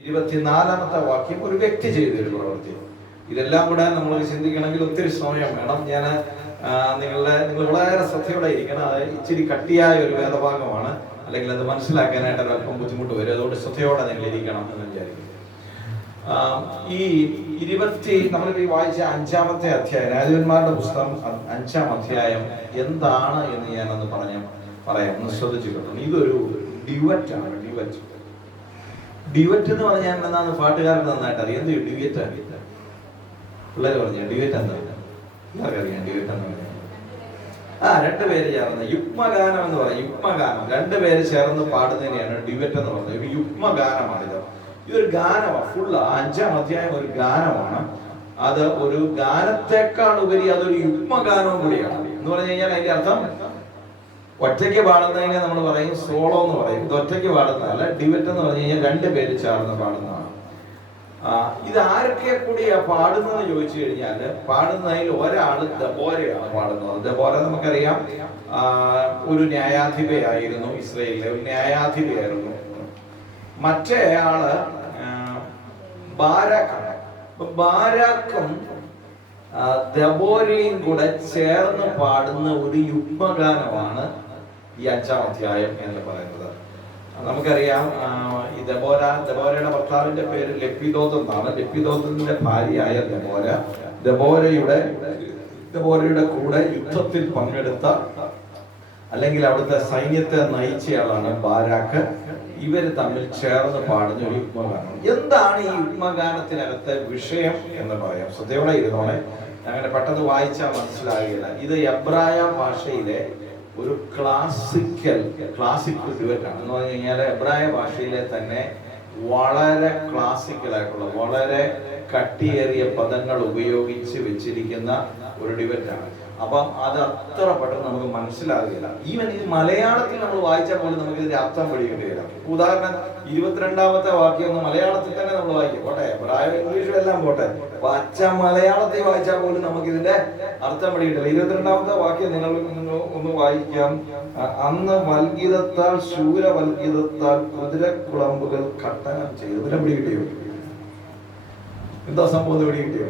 24-ാമത്തെ വാക്യം ഒരു വ്യക്തി ചെയ്തൊരു പ്രവൃത്തി. ഇതെല്ലാം കൂടെ നമ്മൾ ചിന്തിക്കണമെങ്കിൽ ഒത്തിരി സമയം വേണം. നിങ്ങൾ വളരെ ശ്രദ്ധയോടെ ഇരിക്കണം. അത് ഇച്ചിരി കട്ടിയായ ഒരു വേദഭാഗമാണ്, അല്ലെങ്കിൽ അത് മനസ്സിലാക്കാനായിട്ട് ഒരല്പം ബുദ്ധിമുട്ട് വരും. അതുകൊണ്ട് ശ്രദ്ധയോടെ നിങ്ങൾ ഇരിക്കണം എന്ന് വിചാരിക്കും. നമ്മളിപ്പോൾ ഈ വായിച്ച 5-ാമത്തെ അധ്യായം, രാജാക്കന്മാരുടെ പുസ്തകം 5-ാം അധ്യായം എന്താണ് എന്ന് ഞാനൊന്ന് പറയാം. ഒന്ന് ശ്രദ്ധിച്ചു കേട്ടോ. ഇതൊരു ഡിവറ്റാണ്. ഡിവറ്റ് എന്ന് പറഞ്ഞാൽ എന്നാണ് പാട്ടുകാർക്ക് നന്നായിട്ട് അറിയാം. എന്ത് ഡിവറ്റ് ആണ് പിള്ളേർ പറഞ്ഞ ഡിവറ്റ് എന്താ അറിയാം? ഡിവറ്റ് എന്ന് പറഞ്ഞാൽ രണ്ടുപേര് ചേർന്ന് യുഗ്മഗാനം എന്ന് പറയും. യുഗ്മഗാനം രണ്ടുപേര് ചേർന്ന് പാടുന്നതിനെയാണ് ഡിവറ്റ് എന്ന് പറയുന്നത്. ഒരു യുഗ്മഗാനമാണിത്. ഇതൊരു ഗാനമാണ്. ഫുൾ 5-ാം അധ്യായം ഒരു ഗാനമാണ്. അത് ഒരു ഗാനത്തെക്കാൾ ഉപരി അതൊരു യുഗ്മഗാനവും കൂടിയാണ്. എന്ന് പറഞ്ഞു കഴിഞ്ഞാൽ അതിന്റെ അർത്ഥം ഒറ്റയ്ക്ക് പാടുന്നതിനെ നമ്മൾ പറയും സോളോ എന്ന് പറയും. ഇത് ഒറ്റയ്ക്ക് പാടുന്നതല്ല. ഡിവറ്റ് എന്ന് പറഞ്ഞു കഴിഞ്ഞാൽ 2 പേര് ചേർന്ന് പാടുന്നതാണ്. ഇത് ആരൊക്കെ കൂടിയാ പാടുന്നതെന്ന് ചോദിച്ചു കഴിഞ്ഞാൽ, പാടുന്നതിൽ ഒരാൾ ദബോരയാണ് പാടുന്നത്. ദബോര നമുക്കറിയാം, ഒരു ന്യായാധിപയായിരുന്നു. ഇസ്രായേലിലെ ഒരു ന്യായാധിപയായിരുന്നു. മറ്റേ ആള് ബാരാക്കാണ്. ബാരാക്കും ദബോരയും കൂടെ ചേർന്ന് പാടുന്ന ഒരു യുഗ്മഗാനമാണ് ഈ 5-ാം അധ്യായം എന്ന് പറയുന്നത്. നമുക്കറിയാം, ഈ ദബോരയുടെ ഭർത്താവിന്റെ പേര് ലപ്പിദോത്ത് എന്നാണ്. ലപ്പിദോത്തിന്റെ ഭാര്യയായ ദബോരയുടെ കൂടെ യുദ്ധത്തിൽ പങ്കെടുത്ത, അല്ലെങ്കിൽ അവിടുത്തെ സൈന്യത്തെ നയിച്ചയാളാണ് ബാരാക്ക്. ഇവര് തമ്മിൽ ചേർന്ന് പാടുന്ന ഒരു യുഗ്മഗാനം. എന്താണ് ഈ യുഗ്മഗാനത്തിനകത്തെ വിഷയം എന്ന് പറയാം. ശ്രദ്ധയോടെ ഇരുന്നോളെ, അങ്ങനെ പെട്ടെന്ന് വായിച്ചാൽ മനസ്സിലാകില്ല. ഇത് എബ്രായ ഭാഷയിലെ ഒരു ക്ലാസിക്കൽ ഡിവറ്റ് ആണ്. എന്ന് പറഞ്ഞു കഴിഞ്ഞാൽ എബ്രായ ഭാഷയിലെ തന്നെ വളരെ ക്ലാസിക്കൽ ആയിട്ടുള്ള, വളരെ കട്ടിയേറിയ പദങ്ങൾ ഉപയോഗിച്ച് വെച്ചിരിക്കുന്ന ഒരു ഡിവറ്റ് ആണ്. അപ്പം അത് അത്ര പെട്ടെന്ന് നമുക്ക് മനസ്സിലാകില്ല. ഈവൻ ഇത് മലയാളത്തിൽ നമ്മൾ വായിച്ചാൽ പോലും നമുക്ക് ഇതിന്റെ അർത്ഥം പിടികിട്ടുകയില്ല. ഉദാഹരണം 22-ാമത്തെ വാക്യം ഒന്ന് മലയാളത്തിൽ തന്നെ നമ്മൾ വായിക്കും. പോട്ടെ, ഇംഗ്ലീഷും എല്ലാം പോട്ടെ, പച്ച മലയാളത്തിൽ വായിച്ചാൽ പോലും നമുക്ക് ഇതിന്റെ അർത്ഥം പിടികിട്ടില്ല. 22-ാമത്തെ വാക്യം നിങ്ങൾ ഒന്ന് വായിക്കാം. അന്ന് വൽഗീതത്താൽ ശൂരവൽഗീതത്താൽ കുതിരക്കുളമ്പുകൾ കട്ടനം ചെയ്തു. ഇതിനെ പിടികിട്ടിയോ? എന്താ സംഭവം പിടികിട്ടിയോ?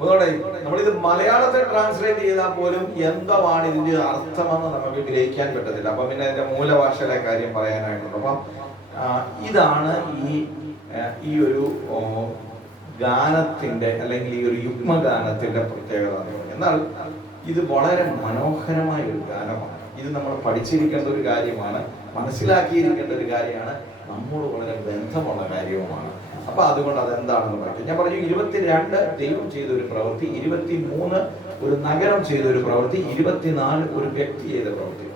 അതുകൊണ്ട് നമ്മളിത് മലയാളത്തിൽ ട്രാൻസ്ലേറ്റ് ചെയ്താൽ പോലും എന്താണ് ഇതിന്റെ അർത്ഥമെന്ന് നമുക്ക് ഗ്രഹിക്കാൻ പറ്റത്തില്ല. അപ്പൊ പിന്നെ അതിന്റെ മൂലഭാഷയിലെ കാര്യം പറയാനായിട്ടുണ്ട്. അപ്പം ഇതാണ് ഈ ഒരു ഗാനത്തിന്റെ, അല്ലെങ്കിൽ ഈ ഒരു യുഗ്മഗാനത്തിന്റെ പ്രത്യേകത. എന്നാൽ ഇത് വളരെ മനോഹരമായ ഒരു ഗാനമാണ്. ഇത് നമ്മൾ പഠിച്ചിരിക്കേണ്ട ഒരു കാര്യമാണ്, മനസ്സിലാക്കിയിരിക്കേണ്ട ഒരു കാര്യമാണ്, നമ്മോട് വളരെ ബന്ധമുള്ള കാര്യവുമാണ്. അപ്പൊ അതുകൊണ്ട് അതെന്താണെന്ന് പറയും. ഞാൻ പറഞ്ഞു, 22 ദൈവം ചെയ്തൊരു പ്രവൃത്തി, 23 ഒരു നഗരം ചെയ്തൊരു പ്രവൃത്തി, 24 ഒരു വ്യക്തി ചെയ്ത പ്രവൃത്തി.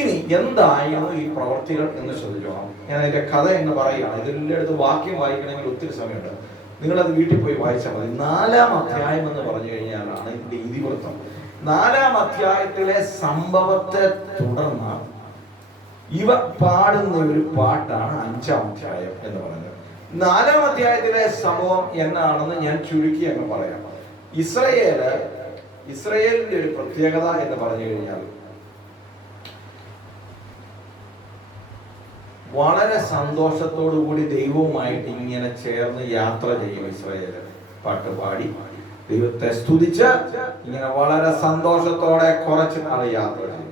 ഇനി എന്തായിരുന്നു ഈ പ്രവൃത്തികൾ എന്ന് ശ്രദ്ധിച്ചോണം. ഞാൻ അതിന്റെ കഥ എന്ന് പറയുകയാണ്. ഇതിൻ്റെ അടുത്ത് വാക്യം വായിക്കണമെങ്കിൽ ഒത്തിരി സമയമുണ്ട്. നിങ്ങളത് വീട്ടിൽ പോയി വായിച്ചാൽ മതി. 4-ാം അധ്യായം എന്ന് പറഞ്ഞു കഴിഞ്ഞാലാണ് ഇതിന്റെ ഇതിവൃത്തം. 4-ാം അധ്യായത്തിലെ സംഭവത്തെ തുടർന്ന് ഇവ പാടുന്ന ഒരു പാട്ടാണ് 5-ാം അധ്യായം എന്ന് പറയുന്നത്. 4-ാം അധ്യായത്തിലെ സംഭവം എന്നാണെന്ന് ഞാൻ ചുരുക്കി അങ്ങ് പറയാം. ഇസ്രായേലിന്റെ ഒരു പ്രത്യേകത എന്ന് പറഞ്ഞു കഴിഞ്ഞാൽ, വളരെ സന്തോഷത്തോടു കൂടി ദൈവവുമായിട്ട് ഇങ്ങനെ ചേർന്ന് യാത്ര ചെയ്യും. ഇസ്രായേൽ പാട്ടുപാടി ദൈവത്തെ സ്തുതിച്ച് ഇങ്ങനെ വളരെ സന്തോഷത്തോടെ കുറച്ച് നാൾ യാത്ര ചെയ്യും.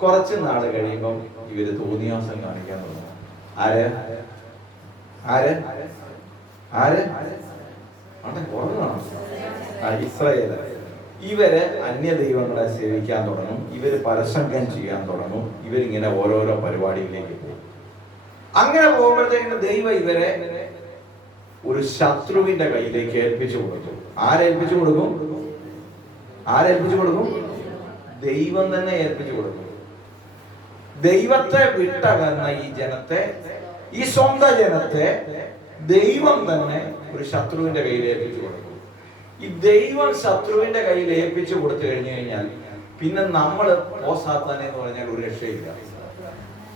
കുറച്ച് നാൾ കഴിയുമ്പം ഇവര് തോന്നിയാസം കാണിക്കാൻ തുടങ്ങും. ഇസ്രായേൽ. ഇവര് അന്യദൈവങ്ങളെ സേവിക്കാൻ തുടങ്ങും. ഇവര് പരസംഗം ചെയ്യാൻ തുടങ്ങും. ഇവരിങ്ങനെ ഓരോരോ പരിപാടിയിലേക്ക് പോകും. അങ്ങനെ പോകുമ്പോഴത്തേക്കും ദൈവം ഇവരെ ഒരു ശത്രുവിന്റെ കയ്യിലേക്ക് ഏൽപ്പിച്ചു കൊടുക്കും. ആരേൽപ്പിച്ചു കൊടുക്കും? ദൈവം തന്നെ ഏൽപ്പിച്ചു കൊടുക്കും. ദൈവത്തെ വിട്ടകന്ന ഈ ജനത്തെ, ഈ സ്വന്തം ജനത്തെ ദൈവം തന്നെ ഒരു ശത്രുവിന്റെ കയ്യിൽ ഏൽപ്പിച്ചു കൊടുക്കും. ഈ ദൈവം ശത്രുവിന്റെ കയ്യിൽ ഏൽപ്പിച്ചു കൊടുത്തു കഴിഞ്ഞു കഴിഞ്ഞാൽ പിന്നെ നമ്മൾ പോസാത്താനെ എന്ന് പറഞ്ഞാൽ ഒരു രക്ഷയില്ല.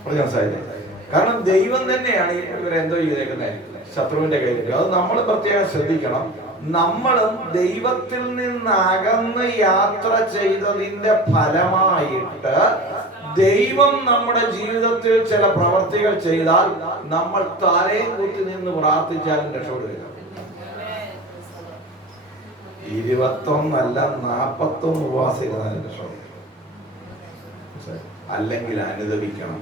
മനസ്സിലായില്ലേ? കാരണം ദൈവം തന്നെയാണ് ഇവരെന്തോ ചെയ്തേക്കുന്നത്, ശത്രുവിന്റെ കയ്യിൽ. അത് നമ്മൾ പ്രത്യേകം ശ്രദ്ധിക്കണം. നമ്മളും ദൈവത്തിൽ നിന്ന് അകന്ന് യാത്ര ചെയ്തതിന്റെ ഫലമായിട്ട് ദൈവം നമ്മുടെ ജീവിതത്തിൽ ചില പ്രവർത്തികൾ ചെയ്താൽ നമ്മൾ തലയും കുത്തി നിന്ന് പ്രാർത്ഥിച്ചാലും രക്ഷപ്പെടുകയില്ല. 21 അല്ല 41 ഉപവാസം ഇരുന്നാലും രക്ഷപ്പെടും. അല്ലെങ്കിൽ അനുദപിക്കണം.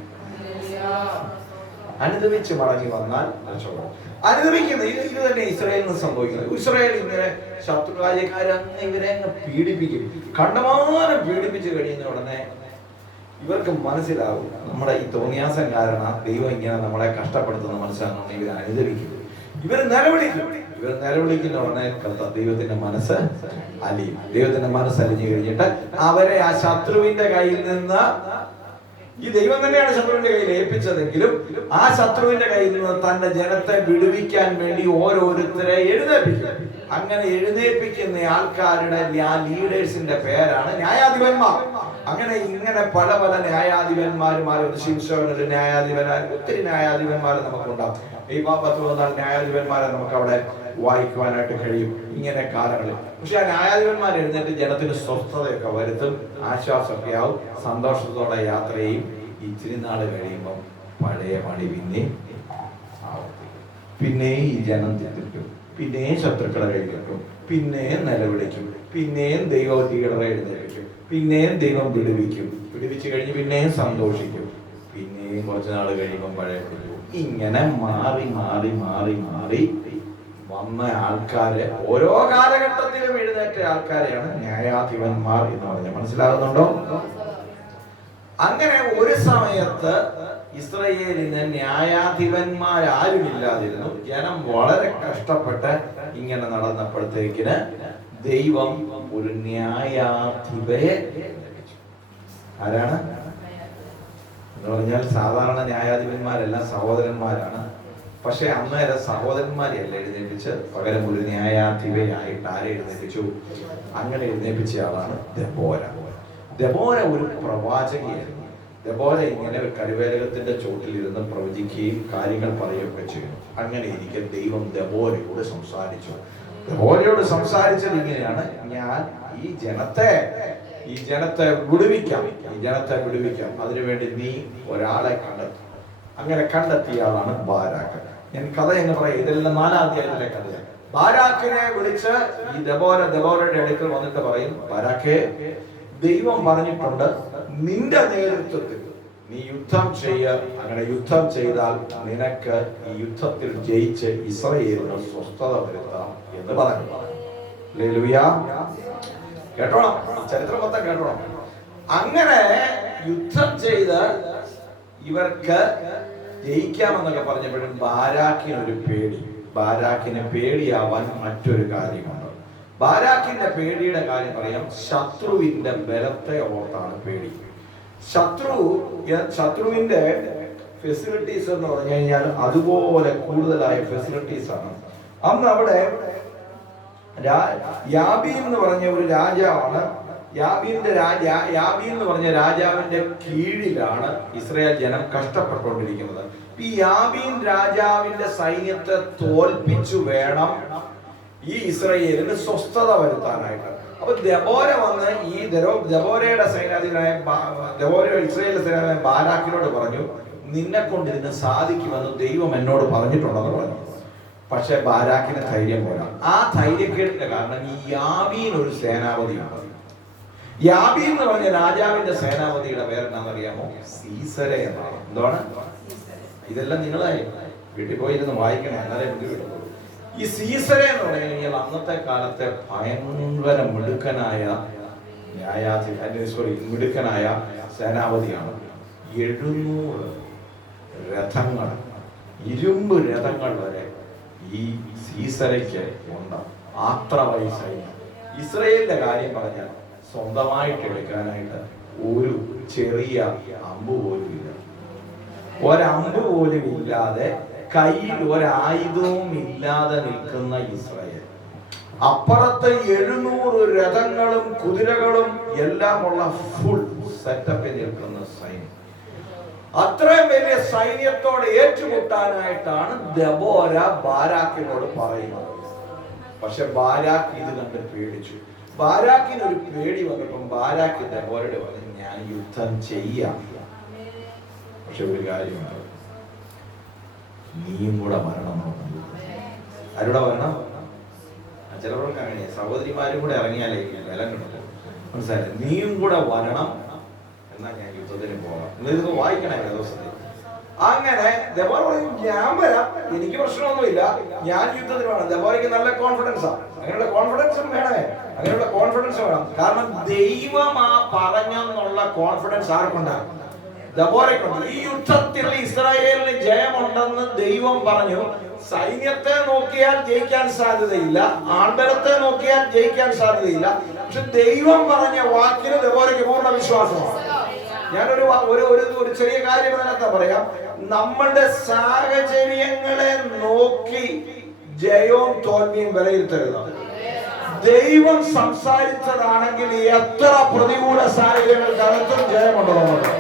അനുദപിച്ച് മടങ്ങി വന്നാൽ രക്ഷപ്പെടും. അനുദപിക്കുന്നത് ഇത് തന്നെ ഇസ്രായേലിന് സംഭവിക്കുന്നത്. ഇസ്രായേൽ ഇങ്ങനെ ശത്രുരാജ്യക്കാരങ്ങ് ഇവരെ അങ്ങ് പീഡിപ്പിക്കും. കണ്ടമാനം പീഡിപ്പിച്ച് കഴിയുന്ന ഉടനെ ഇവർക്ക് മനസ്സിലാവും നമ്മുടെ ഈ തോന്നിയാസം കാരണം ദൈവം ഇങ്ങനെ നമ്മളെ കഷ്ടപ്പെടുത്തുന്ന മനസ്സിലാകുന്ന ഇവർ അനുദപിക്കും. ഇവർ നിലവിളിക്കുന്ന ഉടനെ ദൈവത്തിന്റെ മനസ്സ് അലിയും. ദൈവത്തിന്റെ മനസ്സ് അലിഞ്ഞു കഴിഞ്ഞിട്ട് അവരെ ആ ശത്രുവിന്റെ കയ്യിൽ നിന്ന്, ഈ ദൈവം തന്നെയാണ് ശത്രുവിന്റെ കയ്യിൽ ഏൽപ്പിച്ചതെങ്കിലും ആ ശത്രുവിന്റെ കയ്യിൽ നിന്ന് തന്റെ ജനത്തെ വിടുവിക്കാൻ വേണ്ടി ഓരോരുത്തരെ എഴുന്നേൽപ്പിക്കും. അങ്ങനെ എഴുന്നേൽപ്പിക്കുന്ന ആൾക്കാരുടെ ലീഡേഴ്സിന്റെ പേരാണ് ന്യായാധിപന്മാർ. ഇങ്ങനെ പല പല ന്യായാധിപന്മാരുമാരും ശിംശോനൊരു ന്യായാധിപനായ ഒത്തിരി ന്യായാധിപന്മാർ നമുക്കുണ്ടാവും. ഈ 10-14 ന്യായാധിപന്മാരെ നമുക്ക് അവിടെ വായിക്കുവാനായിട്ട് കഴിയും ഇങ്ങനെ കാലങ്ങളിൽ. പക്ഷെ ആ ന്യായാധിപന്മാർ എഴുന്നേറ്റ് ജനത്തിന് സ്വസ്ഥതയൊക്കെ വരുത്തും, ആശ്വാസമൊക്കെ ആവും, സന്തോഷത്തോടെ യാത്ര ചെയ്യും. ഇച്ചിരി നാള് കഴിയുമ്പം പഴയ പണി പിന്നെ ഈ ജനം ചിന്തിക്കും, പിന്നെയും ശത്രുക്കളെ കഴിക്കും, പിന്നെയും നിലവിളിക്കും, പിന്നെയും ദൈവ ലീഡറെ എഴുന്നേൽപ്പിക്കും, പിന്നെയും ദൈവം വിടുവിച്ച് കഴിഞ്ഞ് പിന്നെയും സന്തോഷിക്കും, പിന്നെയും കുറച്ചു നാൾ കഴിയുമ്പം പഴയ ഇങ്ങനെ മാറി മാറി മാറി മാറി വന്ന ആൾക്കാരെ, ഓരോ കാലഘട്ടത്തിലും എഴുന്നേറ്റ ആൾക്കാരെയാണ് ന്യായാധിപന്മാർ എന്ന് പറഞ്ഞാൽ. മനസ്സിലാകുന്നുണ്ടോ? അങ്ങനെ ഒരു സമയത്ത് ഇസ്രായേലിന് ന്യായാധിപന്മാരാരുമില്ലാതിരുന്നു. ജനം വളരെ കഷ്ടപ്പെട്ട് ഇങ്ങനെ നടന്നപ്പോഴത്തേക്കിന് ദൈവം ഒരു ന്യായാധിപരെ ലഭിച്ചു. ആരാണ് എന്ന് പറഞ്ഞാൽ സാധാരണ ന്യായാധിപന്മാരെല്ലാം സഹോദരന്മാരാണ്. പക്ഷെ അന്നേരം സഹോദരന്മാരെയല്ല എഴുന്നേൽപ്പിച്ച് പകരം ഒരു ന്യായാധിപയായിട്ട് ആരെ എഴുന്നേൽപ്പിച്ചു? അങ്ങനെ എഴുന്നേൽപ്പിച്ച ആളാണ് ദെബോര. ദെബോര ഒരു പ്രവാചകിയായിരുന്നു. ദെബോര ഇങ്ങനെ കരുവേലകത്തിന്റെ ചോട്ടിലിരുന്ന് പ്രവചിക്കുകയും കാര്യങ്ങൾ പറയുകയൊക്കെ ചെയ്യുന്നു. അങ്ങനെ ഇരിക്കെ ദൈവം ദെബോരയോട് സംസാരിച്ചു. ദെബോരയോട് സംസാരിച്ചത് ഇങ്ങനെയാണ്: ഞാൻ ഈ ജനത്തെ വിടുവിക്കാം, അതിനുവേണ്ടി നീ ഒരാളെ കണ്ടെത്തും. അങ്ങനെ കണ്ടെത്തിയ ആളാണ് ബാരാക്ക്. ഞാൻ കഥ എന്ന് പറയാം, ഇതെല്ലാം 4-ാം അധ്യായത്തിലെ കഥയാണ്. ബാരാക്കിനെ വിളിച്ച് ഈ ദെബോരയുടെ അടുക്കൽ വന്നിട്ട് പറയും, ബാരാക്കേ, ദൈവം പറഞ്ഞിട്ടുണ്ട് നിന്റെ നേതൃത്വത്തിൽ നീ യുദ്ധം അങ്ങനെ യുദ്ധം ചെയ്താൽ നിനക്ക് ഈ യുദ്ധത്തിൽ ജയിച്ച് ഇസ്രായേലിന് സ്വസ്ഥത വരുത്താം എന്ന് പറഞ്ഞു. ഹല്ലേലൂയ. കേട്ടോണം, ചരിത്രം മൊത്തം കേട്ടോണം. അങ്ങനെ യുദ്ധം ചെയ്ത് ഇവർക്ക് ജയിക്കാമെന്നൊക്കെ പറഞ്ഞപ്പോഴും ബാരാക്കിന് പേടിയാവാൻ മറ്റൊരു കാര്യമുണ്ട്. ബാരാക്കിന്റെ പേടിയുടെ കാര്യം പറയാം. ശത്രുവിന്റെ ബലത്തെ ഓർത്താണ് പേടി. ശത്രുവിന്റെ ഫെസിലിറ്റീസ് എന്ന് പറഞ്ഞു കഴിഞ്ഞാൽ അതുപോലെ കൂടുതലായ ഫെസിലിറ്റീസ് ആണ്. അന്ന് അവിടെ യാബീൻ എന്ന് പറഞ്ഞ ഒരു രാജാവാണ്. യാബീൻ എന്ന് പറഞ്ഞ രാജാവിന്റെ കീഴിലാണ് ഇസ്രായേൽ ജനം കഷ്ടപ്പെട്ടുകൊണ്ടിരിക്കുന്നത്. ഈ യാബീൻ രാജാവിന്റെ സൈന്യത്തെ തോൽപ്പിച്ചു വേണം ഈ ഇസ്രായേലിന് സ്വസ്ഥത വരുത്താനായിട്ട്. അപ്പൊ ദെബോര വന്ന് ഈ ദെബോരയുടെ സൈന്യാധിപനായ ഇസ്രായേലിന്റെ സൈന്യാധിപനായ ബാരാക്കിനോട് പറഞ്ഞു, നിന്നെ കൊണ്ട് ഇതിന് സാധിക്കുമെന്ന് ദൈവം എന്നോട് പറഞ്ഞിട്ടുണ്ടെന്ന് പറഞ്ഞു. പക്ഷെ ബാരാക്കിന് ധൈര്യം പോരാ. ആ ധൈര്യക്കേടിന്റെ കാരണം ഈ യാബീൻ ഒരു സേനാപതിയാണ്. യാബീൻ എന്ന് പറഞ്ഞ രാജാവിന്റെ സേനാപതിയുടെ പേരെന്താണെന്നറിയാമോ? സീസരെ എന്നാണ്. എന്താണ്? ഇതെല്ലാം നിങ്ങളായി വീട്ടിൽ പോയിരുന്ന് വായിക്കണേ, എന്നാലേ ബുദ്ധി കിട്ടുള്ളൂ. ഈ സീസരെ എന്ന് പറഞ്ഞു കഴിഞ്ഞാൽ അന്നത്തെ കാലത്തെ ഭയങ്കര മിടുക്കനായ മിടുക്കനായ സേനാപതിയാണ്. 700 രഥങ്ങൾ, ഇരുമ്പ് രഥങ്ങൾ വരെ ഈ സീസരയ്ക്ക് ഉണ്ട്. അത്രവൈ സൈന്യം. ഇസ്രായേലിന്റെ കാര്യം പറഞ്ഞാൽ സ്വന്തമായിട്ട് എടുക്കാനായിട്ട് ഒരു ചെറിയ അമ്പ് പോലും ഇല്ല. ഒരമ്പ് പോലും ഇല്ലാതെ, കയ്യിൽ ഒരായുധവും ഇല്ലാതെ നിൽക്കുന്ന ഇസ്രായേൽ. അപ്പുറത്ത് 700 രഥങ്ങളും കുതിരകളും എല്ലാമുള്ള ഫുൾ സെറ്റപ്പിൽ നിൽക്കുന്ന സൈന്യം. അത്രയും വലിയ സൈന്യത്തോട് ഏറ്റുമുട്ടാനായിട്ടാണ് ദെബോര ബാരാക്കിനോട് പറയുന്നത്. പക്ഷെ ബാരാക്ക് ഇത് കണ്ട് പേടിച്ചു. ബാരാക്കിന് ഒരു പേടി വന്നപ്പം ബാരാക്ക് ദെബോരയോട് പറഞ്ഞു, ഞാൻ യുദ്ധം ചെയ്യാം, പക്ഷെ ഒരു കാര്യമാണ്, നീയും കൂടെ വരണം. ആരുടെ വരണം? ചിലവർക്ക് അങ്ങനെ സഹോദരിമാരും കൂടെ ഇറങ്ങിയാലേ വില കിട്ടും. മനസ്സിലായി? നീയും കൂടെ വരണം, എന്നാ ഞാൻ യുദ്ധത്തിന് പോകാം. ഇതൊക്കെ വായിക്കണേ ദിവസത്തിൽ. അങ്ങനെ ദെബോറ പറയും, ഞാൻ വരാം, എനിക്ക് പ്രശ്നമൊന്നുമില്ല, ഞാൻ യുദ്ധത്തിന് വേണം. ദെബോറയ്ക്ക് നല്ല കോൺഫിഡൻസാണ്. അങ്ങനെയുള്ള കോൺഫിഡൻസും വേണമേ, അങ്ങനെയുള്ള കോൺഫിഡൻസ് വേണം. കാരണം ദൈവം ആ പറഞ്ഞെന്നുള്ള കോൺഫിഡൻസ് ആർക്കുണ്ടാകും? ദെബോറയ്ക്കുണ്ട്. ഈ യുദ്ധത്തിൽ ഇസ്രായേലിന് ജയമുണ്ടെന്ന് ദൈവം പറഞ്ഞു. സൈന്യത്തെ നോക്കിയാൽ ജയിക്കാൻ സാധ്യതയില്ല, ആൾബലത്തെ നോക്കിയാൽ ജയിക്കാൻ സാധ്യതയില്ല. പക്ഷെ ദൈവം പറഞ്ഞ വാക്കിന് ദെബോറയ്ക്ക് പൂർണ്ണ വിശ്വാസമാണ്. ഞാനൊരു ഒരു ചെറിയ കാര്യം അതിനകത്ത് പറയാം. നമ്മളുടെ സാഹചര്യങ്ങളെ നോക്കി ജയവും തോൽവിയും വിലയിരുത്തരുത്. ദൈവം സംസാരിച്ചതാണെങ്കിൽ എത്ര പ്രതികൂല സാഹചര്യങ്ങൾക്കകത്തും ജയമുണ്ടോ? നമുക്ക്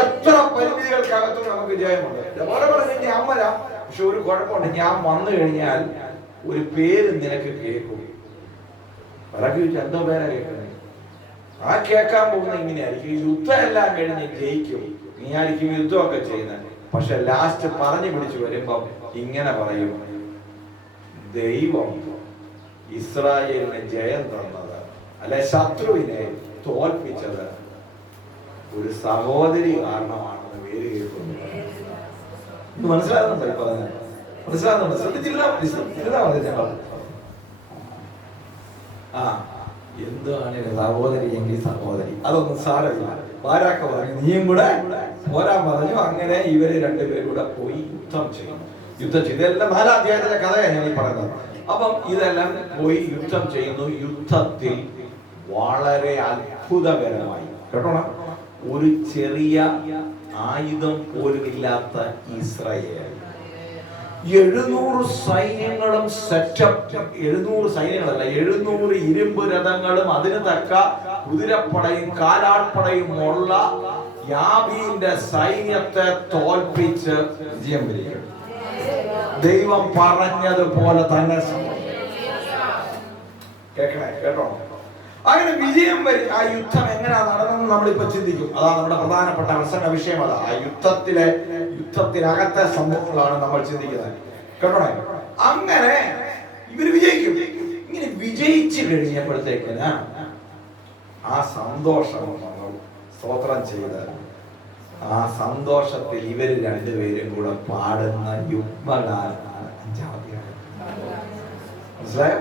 എത്ര പരിമിതികൾക്കകത്തും നമുക്ക് ജയമുണ്ട്. ദെബോറ പറഞ്ഞു, ഞാൻ വരാം, പക്ഷെ ഒരു കുഴപ്പമുണ്ട്, ഞാൻ വന്നു കഴിഞ്ഞാൽ ഒരു പേര് നിനക്ക് കേൾക്കും. പറക്കി വെച്ച് എന്തോ പേരാ കേൾക്കുന്നത്? ആ കേൾക്കാൻ പോകുന്ന ഇങ്ങനെയായിരിക്കും, യുദ്ധം എല്ലാം കഴിഞ്ഞ് ജയിക്കും, നീ ആയിരിക്കും യുദ്ധമൊക്കെ ചെയ്യുന്നത്. പക്ഷെ ലാസ്റ്റ് പറഞ്ഞു പിടിച്ചു വരുമ്പം ഇങ്ങനെ പറയും, ദൈവം ഇസ്രായേലിന് ജയം തന്നത്, അല്ലെ ശത്രുവിനെ തോൽപ്പിച്ചത് ഒരു സഹോദരി കാരണമാണെന്ന് പേര് കേൾക്കുന്നു. മനസ്സിലാകുന്നുണ്ടോ? ഇപ്പൊ മനസ്സിലാകുന്നുണ്ടോ? ശ്രദ്ധിച്ചിരുന്നാ മതി. ആ എന്താണ് സഹോദരി എങ്കിൽ സഹോദരി, അതൊന്നും സാരമില്ല. ബാരാക്ക് പറഞ്ഞു, നീയും കൂടെ പോരാൻ പറഞ്ഞു. അങ്ങനെ ഇവര് രണ്ടുപേരും കൂടെ പോയി യുദ്ധം ചെയ്തു. ഇതെല്ലാം 4-ാം അധ്യായത്തിലെ കഥയാണ് ഞാൻ ഈ പറയുന്നത്. അപ്പം ഇതെല്ലാം പോയി യുദ്ധം ചെയ്യുന്നു. യുദ്ധത്തിൽ വളരെ അത്ഭുതകരമായി, കേട്ടോണം, ഒരു ചെറിയ ആയുധം പോലും ഇല്ലാത്ത ഇസ്രായേൽ 700 സൈന്യങ്ങളും സെറ്റപ്പ്, 700 സൈന്യങ്ങളല്ല, 700 ഇരുമ്പ് രഥങ്ങളും അതിന് തക്ക കുതിരപ്പടയും കാലാൾപ്പടയും ഉള്ള യാബീന്റെ സൈന്യത്തെ തോൽപ്പിച്ച് വിജയം വരികയാണ്. ദൈവം പറഞ്ഞതുപോലെ തന്നെ കേട്ടോ. അങ്ങനെ വിജയം വരും. ആ യുദ്ധം എങ്ങനെയാ നടന്നെന്ന് നമ്മളിപ്പോ ചിന്തിക്കും. അതാ നമ്മുടെ പ്രധാനപ്പെട്ട പ്രസംഗ വിഷയം. അതാ ആ യുദ്ധത്തിനകത്തെ സംഭവങ്ങളാണ് നമ്മൾ ചിന്തിക്കുന്നത്, കേട്ടോ. അങ്ങനെ ഇവര് വിജയിക്കും. ഇങ്ങനെ വിജയിച്ചു കഴിഞ്ഞപ്പോഴത്തേക്കിന് ആ സന്തോഷം നമ്മൾ സ്തോത്രം ചെയ്ത് ആ സന്തോഷത്തിൽ ഇവര് രണ്ടുപേരും കൂടെ പാടുന്ന യുഗ്മഗാനമാണ് 5-ാം അധ്യായം. മനസ്സിലായോ?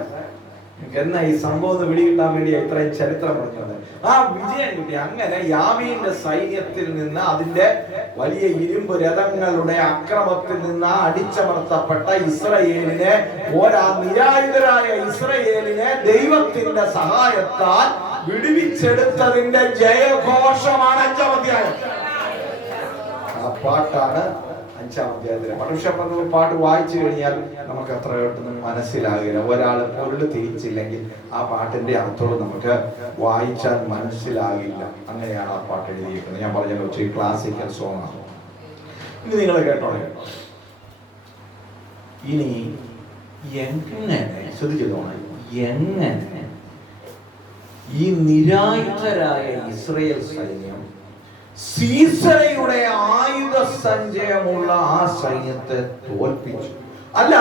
എന്നാ ഈ സംഭവം പിടികിട്ടാൻ വേണ്ടി ഇത്രയും ചരിത്രം പറഞ്ഞത്. ആ വിജയം കിട്ടി. അങ്ങനെ യാബീന്റെ സൈന്യത്തിൽ നിന്ന്, അതിന്റെ വലിയ ഇരുമ്പ് രഥങ്ങളുടെ അക്രമത്തിൽ നിന്ന് അടിച്ചമർത്തപ്പെട്ട ഇസ്രായേലിനെ, നിരായുധരായ ഇസ്രായേലിനെ ദൈവത്തിന്റെ സഹായത്താൽ വിടുവിച്ചെടുത്തതിന്റെ ജയഘോഷമാണ് 5-ാം അധ്യായം. ആ പാട്ടാണ് 5-ാം അധ്യായത്തിലെ പാട്ട്. പക്ഷെ പാട്ട് വായിച്ചു കഴിഞ്ഞാൽ നമുക്ക് അത്ര പെട്ടെന്ന് മനസ്സിലാകില്ല. ഒരാൾ പൊരുൾ തിരിച്ചില്ലെങ്കിൽ ആ പാട്ടിന്റെ അർത്ഥം നമുക്ക് വായിച്ചാൽ മനസ്സിലാകില്ല. അങ്ങനെയാണ് ആ പാട്ട് എഴുതിയിരിക്കുന്നത്. ഞാൻ പറഞ്ഞ വെച്ച് ക്ലാസിക്കൽ സോങ് ആണ്. ഇനി നിങ്ങൾ കേട്ടോളെ. ഇനി എങ്ങനെ ശ്രദ്ധിച്ചോണം, എങ്ങനെ ഈ നിരായുധരായ ഇസ്രായേൽ സൈന്യം സീസറയുടെ ആയുധ സഞ്ചയമുള്ള ആ സൈന്യത്തെ തോൽപ്പിച്ചു? അല്ല,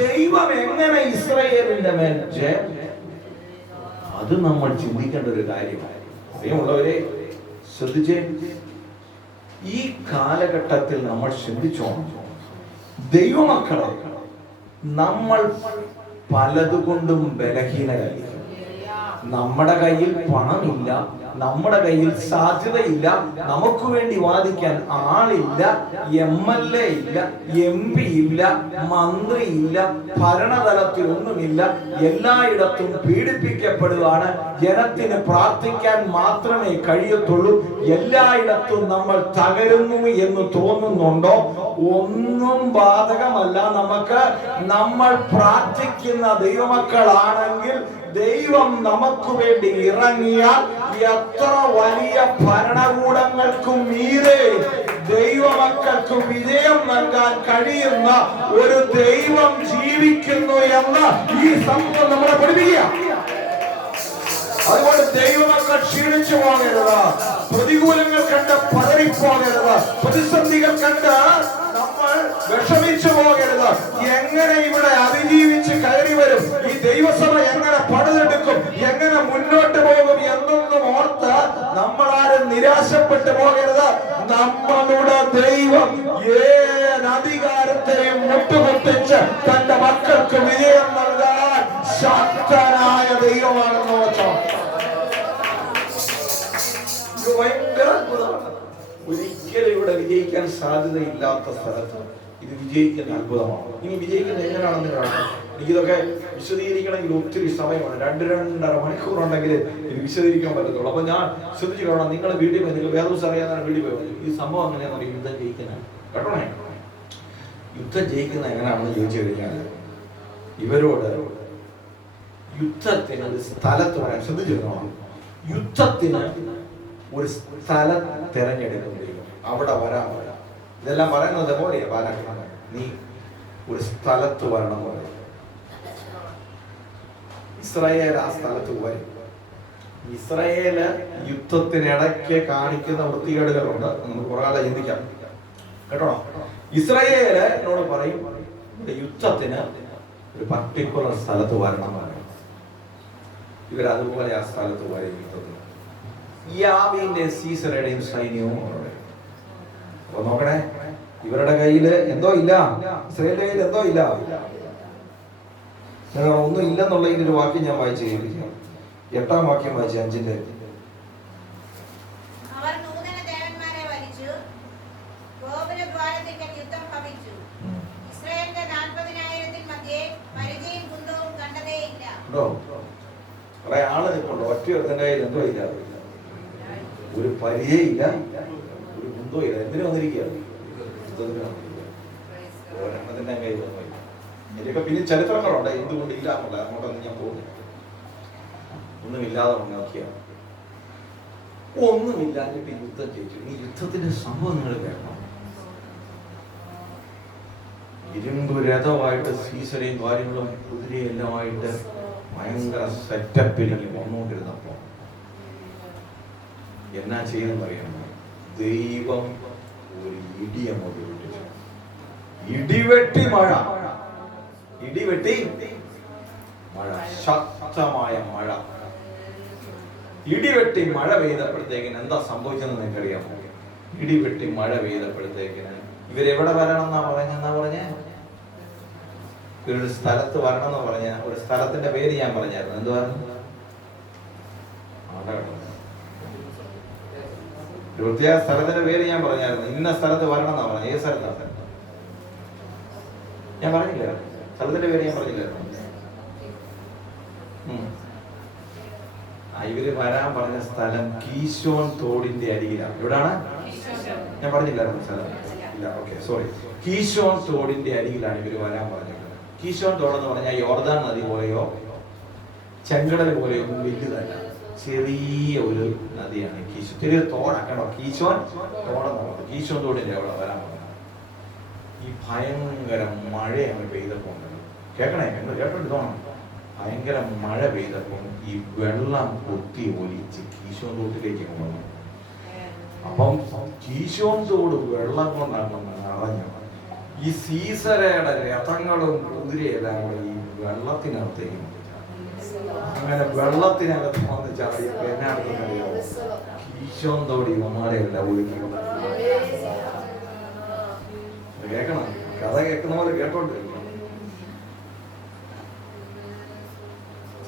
ദൈവം എങ്ങനെ ഇസ്രായേലിന്റെ മേൽ ജയം? അത് നമ്മൾ ചിന്തിക്കേണ്ട ഒരു കാര്യമാണ്. പ്രിയമുള്ളവരെ ശ്രദ്ധിച്ചേ, ഈ കാലഘട്ടത്തിൽ നമ്മൾ ചിന്തിച്ചോണം, ദൈവമക്കളെ നമ്മൾ പലതുകൊണ്ടും ബലഹീനരായിരിക്കും. നമ്മുടെ കയ്യിൽ പണമില്ല, നമ്മുടെ കയ്യിൽ സാധ്യതയില്ല, നമുക്ക് വേണ്ടി വാദിക്കാൻ ആളില്ല, MLA ഇല്ല, MP ഇല്ല, മന്ത്രി ഇല്ല, ഭരണതലത്തിൽ ഒന്നുമില്ല, എല്ലായിടത്തും പീഡിപ്പിക്കപ്പെടുകയാണ്. ജനത്തിന് പ്രാർത്ഥിക്കാൻ മാത്രമേ കഴിയത്തുള്ളൂ. എല്ലായിടത്തും നമ്മൾ തകരുന്നു എന്ന് തോന്നുന്നുണ്ടോ? ഒന്നും ബാധകമല്ല. നമ്മൾ പ്രാർത്ഥിക്കുന്ന ദൈവമക്കളാണെങ്കിൽ ദൈവം നമുക്ക് വേണ്ടി ഇറങ്ങിയാൽ എത്ര വലിയ ഭരണകൂടങ്ങൾക്കും മീതെ ദൈവമക്കൾക്ക് വിജയം നൽകാൻ കഴിയുന്ന ഒരു ദൈവം ജീവിക്കുന്നു എന്ന് ഈ സംഭവം നമ്മളെ പഠിപ്പിക്കുക. അതുകൊണ്ട് ദൈവമക്കൾ ക്ഷീണിച്ചു പോകരുത്, പ്രതികൂലങ്ങൾ കണ്ട് പതറിപ്പോകരുത്, പ്രതിസന്ധികൾ കണ്ട് നമ്മൾ വിഷമിച്ചു പോകരുത്. എങ്ങനെ ഇവിടെ അതിജീവിച്ച് കയറി വരും, ഈ ദൈവസഭ എങ്ങനെ പണിതെടുക്കും, എങ്ങനെ മുന്നോട്ട് പോകും എന്നൊന്നും ഓർത്ത് നമ്മളാരും നിരാശപ്പെട്ടു പോകരുത്. നമ്മളുടെ ദൈവം ഏത് അധികാരത്തെയും മുട്ടുകുത്തിച്ച് തന്റെ മക്കൾക്ക് വിജയം നൽകാൻ ശക്തനായ ദൈവമാണെന്ന് വെച്ചോ. ഇത് ഭയങ്കര അത്ഭുതമാണ്. ഒരിക്കലും ഇവിടെ വിജയിക്കാൻ സാധ്യതയില്ലാത്ത സ്ഥലത്ത് ഇത് വിജയിക്കുന്ന അത്ഭുതമാണ്. ഇനി വിജയിക്കുന്നത് എങ്ങനെയാണെന്ന് കാണാം. എനിക്കിതൊക്കെ വിശദീകരിക്കണമെങ്കിൽ ഒത്തിരി സമയമാണ്. 2-2.5 മണിക്കൂറുണ്ടെങ്കിൽ ഇത് വിശദീകരിക്കാൻ പറ്റത്തുള്ളൂ. അപ്പൊ ഞാൻ ശ്രദ്ധിച്ചു കാണാം. നിങ്ങൾ വീട്ടിൽ പോയി, നിങ്ങൾ വേറെ ദിവസം അറിയാതാണ് വീട്ടിൽ പോയി ഈ സംഭവം എങ്ങനെയാണെന്ന് പറയും. യുദ്ധം ജയിക്കുന്നത് കേട്ടോ. യുദ്ധം ജയിക്കുന്നത് എങ്ങനെയാണെന്ന് ചോദിച്ചു കഴിഞ്ഞാൽ ഇവരോട് യുദ്ധത്തിന് ഒരു സ്ഥലത്ത് പറയാൻ ശ്രദ്ധിച്ചു കാണാം. യുദ്ധത്തിന് ഒരു സ്ഥലം തിരഞ്ഞെടുക്കുന്നത് അവിടെ വരാൻ പറയാം. ഇതെല്ലാം പറയുന്നത് പോലെയാ ബാലകൃഷ്ണൻ, നീ ഒരു സ്ഥലത്ത് വരണം പോലെ. ഇസ്രായേൽ ആ സ്ഥലത്ത് വരും. ഇസ്രായേല് യുദ്ധത്തിനിടയ്ക്ക് കാണിക്കുന്ന വൃത്തികേടുകളുണ്ട്. നമുക്ക് കുറെ കാലം ചിന്തിക്കാം കേട്ടോ. ഇസ്രായേല് എന്നോട് പറയും യുദ്ധത്തിന് ഒരു പർട്ടിക്കുലർ സ്ഥലത്ത് വരണം പറയും. ഇവരതുപോലെ ആ സ്ഥലത്ത് വരും യുദ്ധത്തിന്. യാബീന്റെ സീസറുടെയും സൈന്യവും അപ്പൊ നോക്കണേ, ഇവരുടെ കയ്യില് എന്തോ ഇല്ല, ഇസ്രായേലിന്റെ കയ്യിൽ എന്തോ ഇല്ല, ഒന്നും ഇല്ലെന്നുള്ളതിന്റെ ഒരു വാക്യം ഞാൻ വായിച്ചു കേൾപ്പിക്കാം. 8-ാം വാക്യം വായിച്ചു 5-ന്റെ. കുറെ ആള് നിൽപ്പുണ്ട്, ഒറ്റ ഒരുത്തന്റെ കയ്യിൽ എന്തോ ഇല്ല, ഒരു പരിചയമില്ല, ഒരു കുന്തോ ഇല്ല. എന്തിനു വന്നിരിക്കുകയാണ്? ഒരെണ്ണത്തിന്റെ കയ്യിൽ ഒന്നും ഇല്ല. ഇതിലൊക്കെ പിന്നെ ചരിത്രങ്ങളുണ്ട് എന്തുകൊണ്ട് ഇല്ല എന്നുള്ള. അങ്ങോട്ടൊന്നും ഞാൻ പോകുന്നില്ല. ഒന്നുമില്ലാതെ നോക്കിയാണ്. ഒന്നുമില്ലാഞ്ഞിട്ട് യുദ്ധം ജയിച്ചു. ഈ യുദ്ധത്തിന്റെ സംഭവം നിങ്ങൾ കേൾക്കണം. ഇരുമ്പ് രഥമായിട്ട് സീസറയും കാര്യങ്ങളും കുതിരയും എല്ലാമായിട്ട് ഭയങ്കര സെറ്റപ്പിലേക്ക് വന്നുകൊണ്ടിരുന്നപ്പോ എന്നാ ചെയ്യുന്നറിയാമോ? ദൈവം ഒരു ഇടിയങ്ങോട്ട് വിട്ടിച്ചു. ഇടിവെട്ടി മഴ, ഇടിവെട്ടി മഴ, ശക്തമായ മഴ. ഇടിവെട്ടി മഴ പെയ്തപ്പോഴത്തേക്കിന് എന്താ സംഭവിച്ചെന്ന് നിങ്ങൾക്കറിയാമോ? ഇടിവെട്ടി മഴ പെയ്തപ്പോഴത്തേക്കിന് ഇവരെവിടെ വരണം എന്നാ പറഞ്ഞേ? ഇവരൊരു സ്ഥലത്ത് വരണം എന്ന് പറഞ്ഞ ഒരു സ്ഥലത്തിന്റെ പേര് ഞാൻ പറഞ്ഞായിരുന്നു. എന്തുവായിരുന്നു? ഒരു പ്രത്യേക സ്ഥലത്തിന്റെ പേര് ഞാൻ പറഞ്ഞായിരുന്നു. ഇന്ന സ്ഥലത്ത് വരണം എന്നാ പറഞ്ഞ. ഏത് സ്ഥലത്താണ് ഞാൻ പറഞ്ഞില്ല? സ്ഥലത്തിന്റെ പേര് ഞാൻ പറഞ്ഞില്ലായിരുന്നു. ഇവര് വരാൻ പറഞ്ഞ സ്ഥലം കീശോൻ തോടിന്റെ അരികിലാണ്. എവിടാണ്? ഞാൻ പറഞ്ഞില്ലായിരുന്നു സ്ഥലം? ഇല്ല, ഓക്കെ, സോറി. കീശോൻ തോടിന്റെ അരികിലാണ് ഇവര് വരാൻ പറഞ്ഞത്. കീശോൻ തോടെന്ന് പറഞ്ഞാൽ യോർദാൻ നദി പോലെയോ ചെങ്കടൽ പോലെയോ ഒന്നും വലുതല്ല, ചെറിയ ഒരു നദിയാണ് കീശോൻ. ചെറിയ തോടാക്കണോ കീശോൻ തോടെന്നുള്ളത്. കീശോൻ തോടിന്റെ അവിടെ വരാൻ പറഞ്ഞത്. ഈ ഭയങ്കര മഴയാണ് പെയ്തപ്പോൾ, കേൾക്കണേ, നിങ്ങൾ കേട്ടോണ്ട് തോന്നണം. ഭയങ്കര മഴ പെയ്തപ്പോൾ ഈ വെള്ളം കൊത്തി ഒലിച്ച് കീശോൻ തോട്ടിലേക്ക് വന്നു. അപ്പം കീശോൻ തോട് വെള്ളം കൊണ്ടാണ് നിറഞ്ഞത്. ഈ സീസരയുടെ രഥങ്ങളും കുതിരയെല്ലാം കൂടെ ഈ വെള്ളത്തിനകത്തേക്ക് അങ്ങനെ വെള്ളത്തിനകത്ത് വന്ന് ചാടി എന്നാടുത്തറിയോ? കീശോൻ തോട് ഇവന്മാരെയല്ല ഒഴുകിയത്. കേൾക്കണം, കഥ കേൾക്കുന്നവർ കേട്ടോണ്ടിരിക്കണം.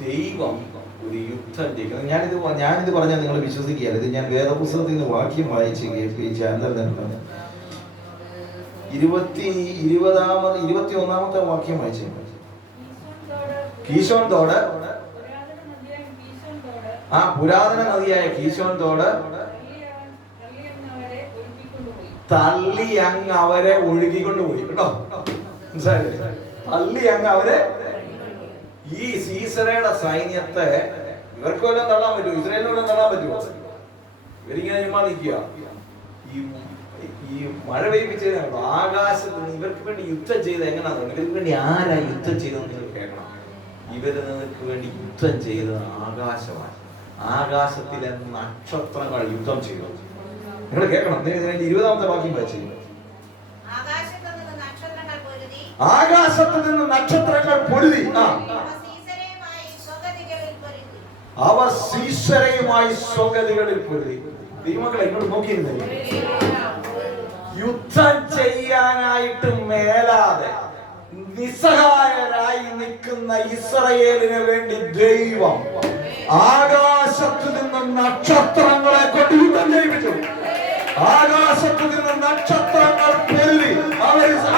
ദൈവം ഒരു യുദ്ധം ജയിക്കുന്നത്. ഞാനിത് പറഞ്ഞാൽ നിങ്ങൾ വിശ്വസിക്കുകയല്ല. ഇത് ഞാൻ വേദപുസ്തകത്തിൽ നിന്ന് വാക്യം വായിച്ച് ഈ ചാനലിൽ നിന്ന് 21-ാമത്തെ വാക്യം വായിച്ചു. കീശോൻ തോട്, ആ പുരാതന നദിയായ കീശോൻ തോട് തള്ളി അങ്ങ് അവരെ ഒഴുകിക്കൊണ്ടുപോയി. കേട്ടോ, മനസ്സിലായില്ലേ? തള്ളി അങ്ങ് അവരെ. ഈ സീസറയുടെ സൈന്യത്തെ ഇവർക്ക് വല്ലതും തള്ളാൻ പറ്റുമോ? ഇസ്രായേലിന് വല്ലതും തള്ളാൻ പറ്റുമോ? ഇവരിങ്ങനെ ചുമ്മാ നിൽക്കുക. ഈ മഴ പെയ്യിപ്പിച്ചതിനാണോ? ആകാശത്ത് ഇവർക്ക് വേണ്ടി യുദ്ധം ചെയ്ത് എങ്ങനെയാണെന്ന് പറഞ്ഞു. ഇവർക്ക് വേണ്ടി ആരാ യുദ്ധം ചെയ്തതെന്ന് നിങ്ങൾ കേൾക്കണം. ഇവര് നിങ്ങൾക്ക് വേണ്ടി യുദ്ധം ചെയ്തത് ആകാശമാണ്. ആകാശത്തിലെ നക്ഷത്രങ്ങൾ യുദ്ധം ചെയ്തു. നിങ്ങൾ കേൾക്കണം, 20ാമത്തെ വാക്യം വായിച്ചു. ആകാശത്ത് നിന്ന് നക്ഷത്രങ്ങൾ പൊരുതി, അവർ സീസരയുമായി സ്വഗതികളിൽ പൊരുതി. ദൈവമക്കളെ ഇങ്ങോട്ട് നോക്കിയിരുന്നില്ല, യുദ്ധം ചെയ്യാനായിട്ട് മേലാതെ നിസ്സഹായരായി നിൽക്കുന്ന ഇസ്രായേലിന് വേണ്ടി ദൈവം ആകാശത്ത് നിന്ന് നക്ഷത്രങ്ങളെ കൊണ്ട് യുദ്ധം ചെയ്യിപ്പിച്ചു. ആകാശത്ത് നിന്ന് നക്ഷത്രങ്ങൾ പൊരുതി,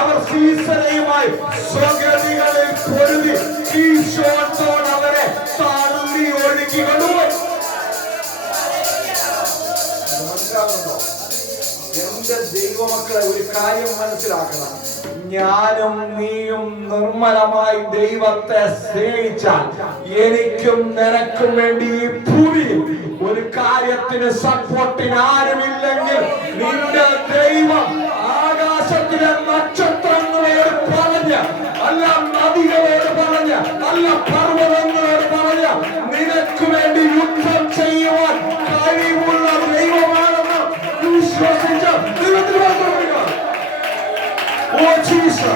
അവർ സീസരയുമായി സ്വഗതികളിൽ പൊരുതി ഈശോത്തോട് അവരെ തള്ളി ഒഴുകി കൊണ്ടുപോയി. മനസ്സിലാകുന്നുണ്ടോ? എന്റെ ദൈവമക്കളെ ഒരു കാര്യം മനസ്സിലാക്കണം, ഞാനും നീയും നിർമ്മലമായി ദൈവത്തെ സ്നേഹിച്ചാൽ എനിക്കും നിനക്കും വേണ്ടി ഈ ഭൂമിയിൽ ഒരു കാര്യത്തിന് സപ്പോർട്ടിന് ആരുമില്ലെങ്കിൽ നിന്റെ ദൈവം ആകാശത്തിലെ നക്ഷത്രങ്ങളോട് പറഞ്ഞ, അല്ല നദികളോട് പറഞ്ഞ, അല്ല പർവ്വതങ്ങളോട് പറഞ്ഞ, നിനക്ക് വേണ്ടി യുദ്ധം ചെയ്യുവാൻ കഴിവുള്ള ദൈവമാണെന്ന് വിശ്വസിച്ച ദൈവത്തിന് മാത്രം പറയുക. ഓ ജീസസ്,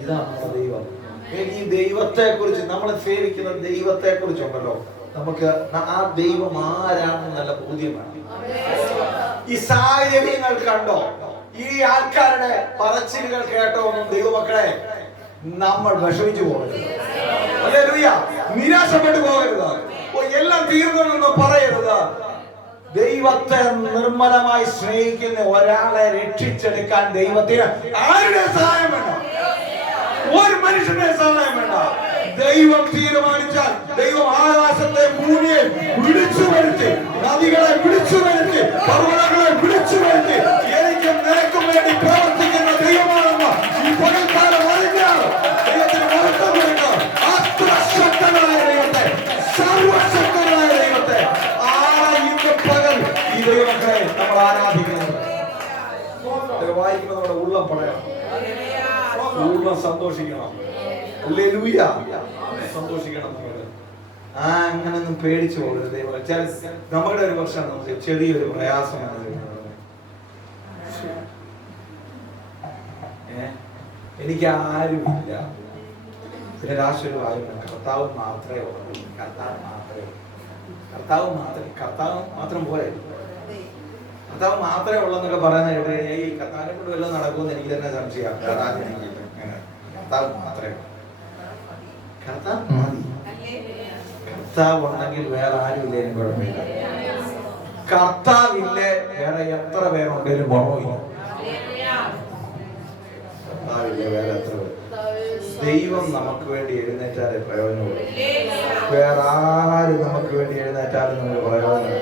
ഇതാണ് നമ്മുടെ ദൈവം. ഈ ദൈവത്തെ കുറിച്ച്, നമ്മൾ സേവിക്കുന്ന ദൈവത്തെ കുറിച്ചുണ്ടല്ലോ, നമുക്ക് ആ ദൈവം ആരാണെന്ന് നല്ല ബോധ്യമാണ്. ഈ സാഹചര്യങ്ങൾ കണ്ടോ, ഈ ആൾക്കാരുടെ പറച്ചിലുകൾ കേട്ടോ ഒന്നും ദൈവമക്കളെ നമ്മൾ വിഷമിച്ചു പോകരുത്. ഹല്ലേലൂയ, നിരാശപ്പെട്ടു പോകരുത്. എല്ലാം തീർന്നെന്ന് പറയരുത്. ദൈവത്തെ നിർമ്മലമായി സ്നേഹിക്കുന്ന ഒരാളെ രക്ഷിച്ചെടുക്കാൻ ദൈവത്തിന് ആരുടെ സഹായം വേണ്ട? ഒരു മനുഷ്യന്റെ സഹായം വേണ്ട. ദൈവം തീരുമാനിച്ചാൽ ദൈവം ആകാശത്തെ ഭൂമിയെ വിളിച്ചു വരുത്തി, നദികളെ വിളിച്ചു വരുത്തി, പർവ്വതങ്ങളെ വിളിച്ചു വരുത്തി എനിക്കും നിനക്കും വേണ്ടി പ്രവർത്തിക്കുന്ന ദൈവമാണെന്ന് ഈ പകൽക്കാലം അറിഞ്ഞാൽ ദൈവത്തിന് മഹത്വം കൊടുക്കാം. അത്ര ശക്തനായ ദൈവത്തെ, സർവശക്തനായ ദൈവത്തെ ഇന്ന് പകൽ ഈ ദൈവമക്കളെ നമ്മൾ ആരാധിക്കുന്നത്. വായിക്കുമ്പോൾ നമ്മുടെ ഉള്ളം പറയാം, ഉള്ളം സന്തോഷിക്കണം. ഹല്ലേലൂയ, സന്തോഷിക്കണം. നമ്മള് അങ്ങനൊന്നും പേടിച്ചു പോകരുത്. നമ്മുടെ ഒരു വർഷം നമുക്ക് ചെറിയൊരു പ്രയാസമാണ്. എനിക്ക് ആരുമില്ല, പിന്നെ രാഷ്ട്രീയ ആരും, കർത്താവ് മാത്രമേ ഉള്ളൂ. കർത്താവ് മാത്രം പോലെ, കർത്താവ് മാത്രമേ ഉള്ളെന്നൊക്കെ പറയുന്ന കേട്ട് ഈ കർത്താവിനെ കൊണ്ട് വല്ലതും നടക്കുമെന്ന് എനിക്ക് തന്നെ സംശയം. കർത്താവ് മാത്രമേ, കർത്താവ് മതി. കർത്താവ് ഉണ്ടെങ്കിൽ വേറെ ആരുമില്ല, എനിക്ക് കുഴപ്പമില്ല. കർത്താവില്ലേ വേറെ എത്ര പേരുണ്ടെങ്കിലും ഗുണമില്ല. കർത്താവില്ലേ വേറെ എത്ര പേര്. ദൈവം നമുക്ക് വേണ്ടി എഴുന്നേറ്റാലേ പ്രയോജനമുള്ളൂ. വേറെ ആരും നമുക്ക് വേണ്ടി എഴുന്നേറ്റാലും നമുക്ക് പ്രയോജനം.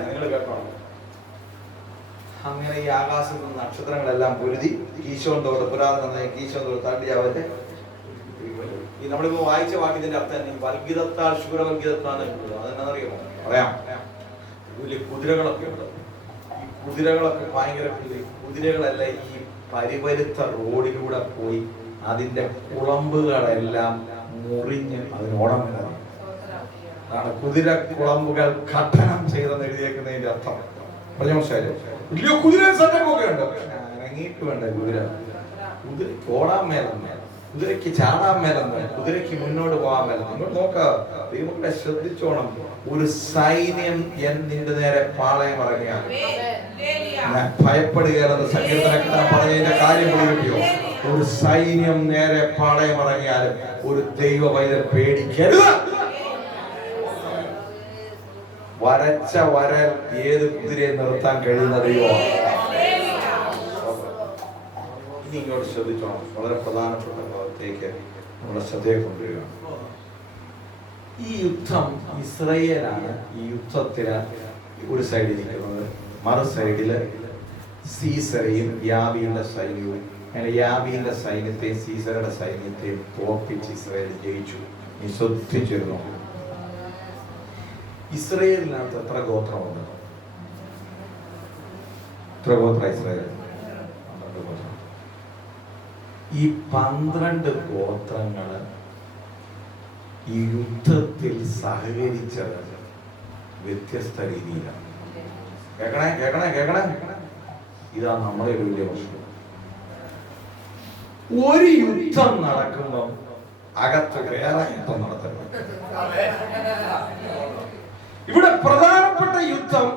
നിങ്ങൾ കേൾക്കണം. അങ്ങനെ ഈ ആകാശത്ത് നക്ഷത്രങ്ങളെല്ലാം പൊരുതി കീശോന്തോട്, പുരാതന കീശോന്തോട് തള്ളി അവരുടെ ഈ നമ്മളിപ്പോ വായിച്ച വാക്യത്തിന്റെ അർത്ഥം വൽഗിതത്താൽ ശൂരവൽഗിതത്താൽ. അതെന്നറിയാമോ? പറയാം. വലിയ കുതിരകളൊക്കെ ഉണ്ട്. ഈ കുതിരകളൊക്കെ ഭയങ്കര കുതിരകളെല്ലാം ഈ പരിവരുത്ത റോഡിലൂടെ പോയി അതിന്റെ കുളമ്പുകളെല്ലാം മുറിഞ്ഞ് അതിനോടം വരുന്നത്. അതാണ് കുതിര കുളമ്പുകൾ ഖണ്ഡനം ചെയ്തെന്ന് എഴുതിയേക്കുന്നതിന്റെ അർത്ഥം. പറഞ്ഞ മനസ്സിലായോ? വലിയ കുതിര സെറ്റപ്പൊക്കെ ഉണ്ട്, ഇറങ്ങിയിട്ട് വേണ്ട കുതിര. കുതിരക്ക് ഓടാൻ മേലെന്ന്, കുതിരക്ക് ചാടാൻ മേലെന്ന്, കുതിരക്ക് മുന്നോട്ട് പോകാൻ മേലെന്ന്. നിങ്ങൾ നോക്കുക, ദൈവങ്ങളെ ശ്രദ്ധിച്ചോണം. ഒരു സൈന്യം നിന്റെ നേരെ പാളയം ഇറങ്ങിയാൽ ഞാൻ ഭയപ്പെടുകയെന്ന് സങ്കീർത്തനക്കാരൻ പറഞ്ഞതിന്റെ കാര്യം കിട്ടിയോ? ഒരു സൈന്യം നേരെ പാളയം ഇറങ്ങിയാലും ഒരു ദൈവ പൈതൽ പേടിക്കരുത്. വരച്ച വരൽ ഏത് കുതിരയെ നിർത്താൻ കഴിയുന്ന ദൈവമാണ്. ഇനി ഇങ്ങോട്ട് ശ്രദ്ധിച്ചോണം. വളരെ പ്രധാനപ്പെട്ട ഭാഗത്തേക്ക് നമ്മുടെ ശ്രദ്ധയെ കൊണ്ടുവരികയാണ്. ഈ യുദ്ധം ഇസ്രായേലാണ് ഈ യുദ്ധത്തിന് ഒരു സൈഡിൽ നിൽക്കുന്നത്, മറു സൈഡില് സീസറയും യാബീന്റെ സൈന്യവും. അങ്ങനെ യാബീന്റെ സൈന്യത്തെയും സീസറുടെ സൈന്യത്തെയും തോൽപ്പിച്ച് ഇസ്രായേൽ ജയിച്ചു. നീ ശ്രദ്ധിച്ചിരുന്നു, ഇസ്രായേലിനകത്ത് എത്ര ഗോത്രമുണ്ട്? എത്ര ഗോത്ര ഇസ്രായേൽ? ഈ 12 ഗോത്രങ്ങള് ഈ യുദ്ധത്തിൽ സഹകരിച്ചത് വ്യത്യസ്ത രീതിയിലാണ്. കേക്കണേ. ഇതാ നമ്മുടെ ഒരു വലിയ പ്രശ്നം. ഒരു യുദ്ധം നടക്കുമ്പോൾ അകത്ത് വേറെ യുദ്ധം നടത്തുന്നത്. ഇവിടെ പ്രധാനപ്പെട്ട യുദ്ധം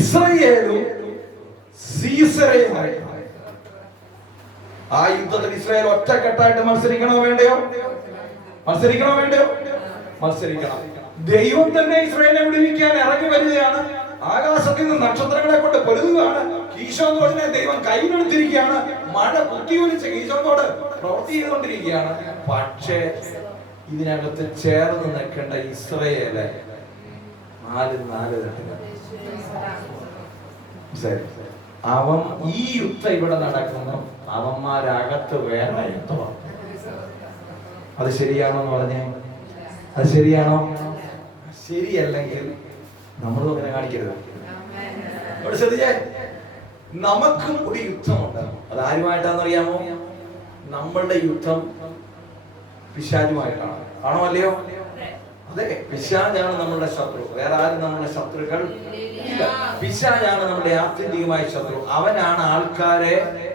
ഇസ്രായേലും സീസറയുമായി. ആ യുദ്ധത്തിൽ ഇസ്രായേൽ ഒറ്റക്കെട്ടായിട്ട് മത്സരിക്കണോ വേണ്ടയോ? മത്സരിക്കണം. ദൈവം തന്നെ ഇസ്രായേലിനെ വിടുവിക്കാൻ ഇറങ്ങി വരികയാണ്. ആകാശത്തിൽ നിന്ന് നക്ഷത്രങ്ങളെ കൊണ്ട് പൊരുതുകയാണ്. കീശോനോടിനെ ദൈവം കയ്യിലെടുത്തിരിക്കുകയാണ്. മഴ കുത്തിയൊലിച്ച് കീശോനോട് പ്രവൃത്തി ചെയ്തുകൊണ്ടിരിക്കുകയാണ്. പക്ഷേ ഇതിനകത്ത് ചേർന്ന് നിൽക്കേണ്ട ഇസ്രായേല് നാല് അവൻ ഈ യുദ്ധം ഇവിടെ നടക്കുന്നു. അവന്മാരകത്ത് വേറെ യുദ്ധമാണ്. അത് ശരിയാണോ എന്ന് പറഞ്ഞേ? അത് ശരിയാണോ? ശരിയല്ലെങ്കിൽ നമ്മളും അങ്ങനെ കാണിക്കരുത്. ഇവിടെ ശ്രദ്ധിച്ചേ, നമുക്കും ഒരു യുദ്ധമുണ്ട്. അത് ആരുമായിട്ടാണെന്നറിയാമോ? നമ്മളുടെ യുദ്ധം പിശാചുമായിട്ടാണ്. ആണോ അല്ലയോ? അതെ, പിശാചാണ് നമ്മളുടെ ശത്രു. വേറെ ആരും നമ്മളുടെ ശത്രുക്കൾ ഇല്ല. പിശാചാണ് നമ്മുടെ ആത്യന്തികമായ ശത്രു. അവനാണ് ആൾക്കാരെ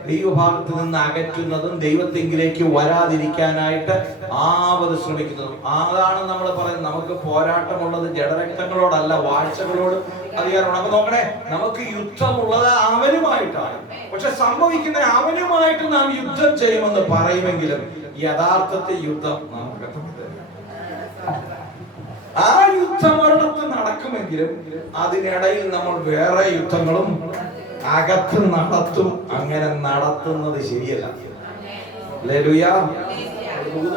ദൈവഭാഗത്ത് നിന്ന് അകറ്റുന്നതും ദൈവത്തെങ്കിലേക്ക് വരാതിരിക്കാനായിട്ട് ആവത് ശ്രമിക്കുന്നതും. അതാണ് നമ്മൾ പറയുന്നത്, നമുക്ക് പോരാട്ടമുള്ളത് ജഡരക്തങ്ങളോടല്ല, വാഴ്ചകളോട് അധികാരമാണ്. അപ്പൊ നോക്കണേ, നമുക്ക് യുദ്ധമുള്ളത് അവനുമായിട്ടാണ്. പക്ഷെ സംഭവിക്കുന്ന അവനുമായിട്ട് നാം യുദ്ധം ചെയ്യുമെന്ന് പറയുമെങ്കിലും യഥാർത്ഥത്തിൽ യുദ്ധം നമുക്ക് ആ യുദ്ധം ഒരിടത്ത് നടക്കുമെങ്കിലും അതിനിടയിൽ നമ്മൾ വേറെ യുദ്ധങ്ങളും അകത്ത് നടത്തും. അങ്ങനെ നടത്തുന്നത് ശരിയല്ല.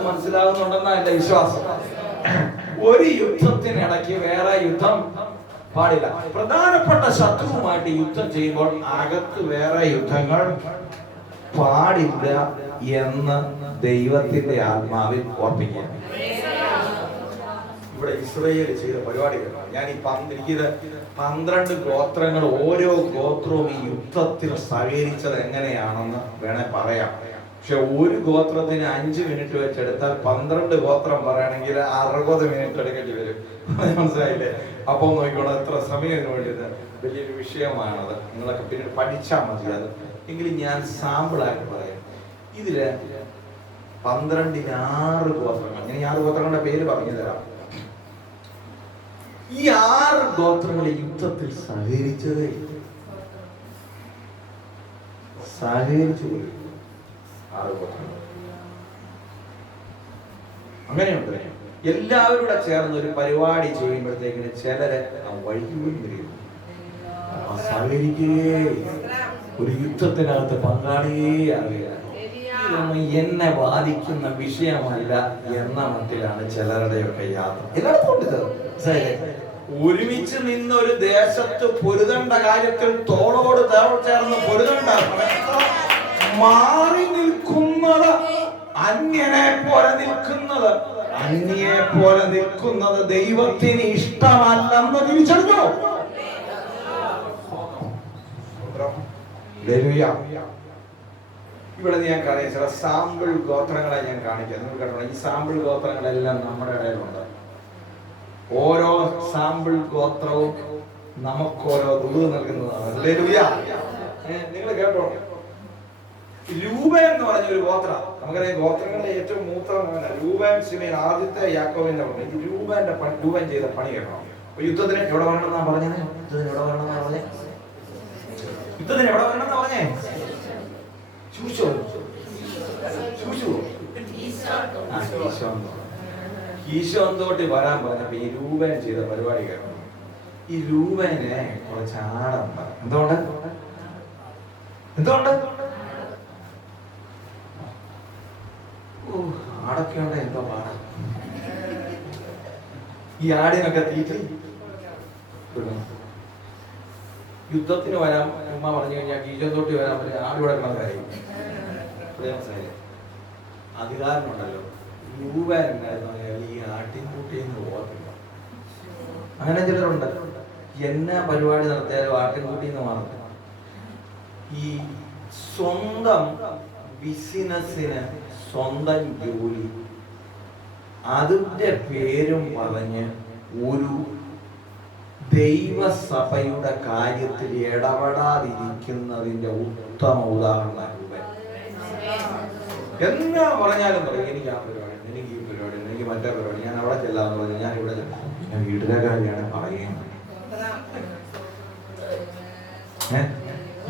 മനസ്സിലാകുന്നുണ്ടെന്നാ എന്റെ വിശ്വാസം. ഒരു യുദ്ധത്തിനിടയ്ക്ക് വേറെ യുദ്ധം പാടില്ല. പ്രധാനപ്പെട്ട ശത്രുവുമായിട്ട് യുദ്ധം ചെയ്യുമ്പോൾ അകത്ത് വേറെ യുദ്ധങ്ങൾ പാടില്ല എന്ന് ദൈവത്തിന്റെ ആത്മാവിൽ ഓർപ്പിക്കുക. ഇവിടെ ഇസ്രായേൽ ചെയ്ത പരിപാടികൾ ഞാൻ എനിക്കിത് 12 ഗോത്രങ്ങൾ, ഓരോ ഗോത്രവും ഈ യുദ്ധത്തിൽ സഹകരിച്ചത് എങ്ങനെയാണെന്ന് വേണേ പറയാം. പക്ഷെ ഒരു ഗോത്രത്തിന് 5 മിനിറ്റ് വെച്ചെടുത്താൽ 12 ഗോത്രം പറയണമെങ്കിൽ 60 മിനിറ്റ് എടുക്കേണ്ടി വരും. മനസ്സിലായില്ലേ? അപ്പൊ നോക്കിക്കോളാം എത്ര സമയം വേണ്ടിയത്. വലിയൊരു വിഷയമാണത്. നിങ്ങളൊക്കെ പിന്നീട് പഠിച്ചാൽ മതി അത്. എങ്കിലും ഞാൻ സാമ്പിളായിട്ട് പറയാം. ഇതില് 12 6 ഗോത്രങ്ങൾ, ഞാൻ 6 ഗോത്രങ്ങളുടെ പേര് പറഞ്ഞു തരാം. ഈ 6 ഗോത്രങ്ങൾ യുദ്ധത്തിൽ സഹകരിച്ചു. അങ്ങനെയുണ്ട്. എല്ലാവരും കൂടെ ചേർന്ന് ഒരു പരിപാടി ചെയ്യുമ്പോഴത്തേക്കിന് ചിലരെ വഴിക്കുകയും സഹകരിക്കുകയേ ഒരു യുദ്ധത്തിനകത്ത് പങ്കാളിയേ അറിയുക. ഇതൊന്നും എന്നെ ബാധിക്കുന്ന വിഷയമല്ല എന്ന മട്ടിലാണ് ചിലരുടെയൊക്കെ യാത്ര. എല്ലായിടത്തും ഉണ്ട്. ഒരുമിച്ച് നിന്ന് ഒരു ദേശത്ത് പൊരുതേണ്ട കാര്യത്തിൽ തോളോട് ചേർന്ന് പൊരുതേണ്ട മാറി നിൽക്കുന്നത്, അന്യനെ പോലെ നിൽക്കുന്നത്, അന്യെ പോലെ നിൽക്കുന്നത് ദൈവത്തിന് ഇഷ്ടമല്ലെന്ന് തിരിച്ചറിഞ്ഞോ? ഇവിടെ ഞാൻ കാണിച്ച ചില സാമ്പിൾ ഗോത്രങ്ങളെ ഞാൻ കാണിക്കാം. നിങ്ങൾ കണ്ടോ, ഈ സാമ്പിൾ ഗോത്രങ്ങളെല്ലാം നമ്മുടെ ഇടയിലുണ്ട്. ഓരോ സാമ്പിൾ ഗോത്രവും നമുക്കോരോ ദൂത് നൽകുന്നതാണ്. നിങ്ങൾ കേട്ടോ, രൂപൻ എന്ന് പറഞ്ഞ ഒരു ഗോത്ര, നമുക്കറിയാം ഗോത്രങ്ങളുടെ ഏറ്റവും മൂത്തവനാണ് രൂപൻ. സിമേൻ ആദ്യത്തെ യാക്കോബിന്റെ പറഞ്ഞു. ഈ രൂപൻ ചെയ്ത പണി കേൾക്കണം. അപ്പൊ യുദ്ധത്തിന് എവിടെ വരണമെന്നാ പറഞ്ഞത്? യുദ്ധത്തിന് എവിടെ വരണമെന്നാ പറഞ്ഞേ? ഈശോന്തോട്ടി വരാൻ പറഞ്ഞപ്പോ ഈ രൂപൻ ചെയ്ത പരിപാടി കേൾക്കണം. ഈ രൂപനെ കുറച്ച് ആടുണ്ട്. എന്തുകൊണ്ട് ആടൊക്കെ ഉണ്ട്. എന്തോ പാടാ ഈ ആടിനൊക്കെ തീറ്റി യുദ്ധത്തിന് വരാൻ ഉമ്മ പറഞ്ഞു കഴിഞ്ഞാൽ ഈശോന്തോട്ടി വരാൻ പറഞ്ഞ ആട് കൊടുക്കണം കാര്യം അധികാരമുണ്ടല്ലോ. രൂപൻ ഈ ആട്ടിൻകുട്ടിന്ന് പോകത്തില്ല. അങ്ങനെ ചിലരുണ്ട്. എന്നാ പരിപാടി നടത്തിയാലും ആട്ടിൻകുട്ടിന്ന് മാറത്തില്ല. ഈ സ്വന്തം ബിസിനസ്സിന് സ്വന്തം ജോലി, അതിന്റെ പേരും പറഞ്ഞ് ഒരു ദൈവസഭയുടെ കാര്യത്തിൽ ഇടപെടാതിരിക്കുന്നതിന്റെ ഉത്തമ ഉദാഹരണം രൂപൻ. എന്നാ പറഞ്ഞാലും പറയും എനിക്ക് ആ പരിപാടി, എനിക്ക് ഈ പരിപാടി, എനിക്ക് മറ്റേ പരിപാടി, ഞാൻ അവിടെ ചെല്ലാന്ന് പറഞ്ഞു, ഞാൻ ഇവിടെ ചെല്ലാം, ഞാൻ വീട്ടിലെ കാര്യമാണ് പറയുന്നത്.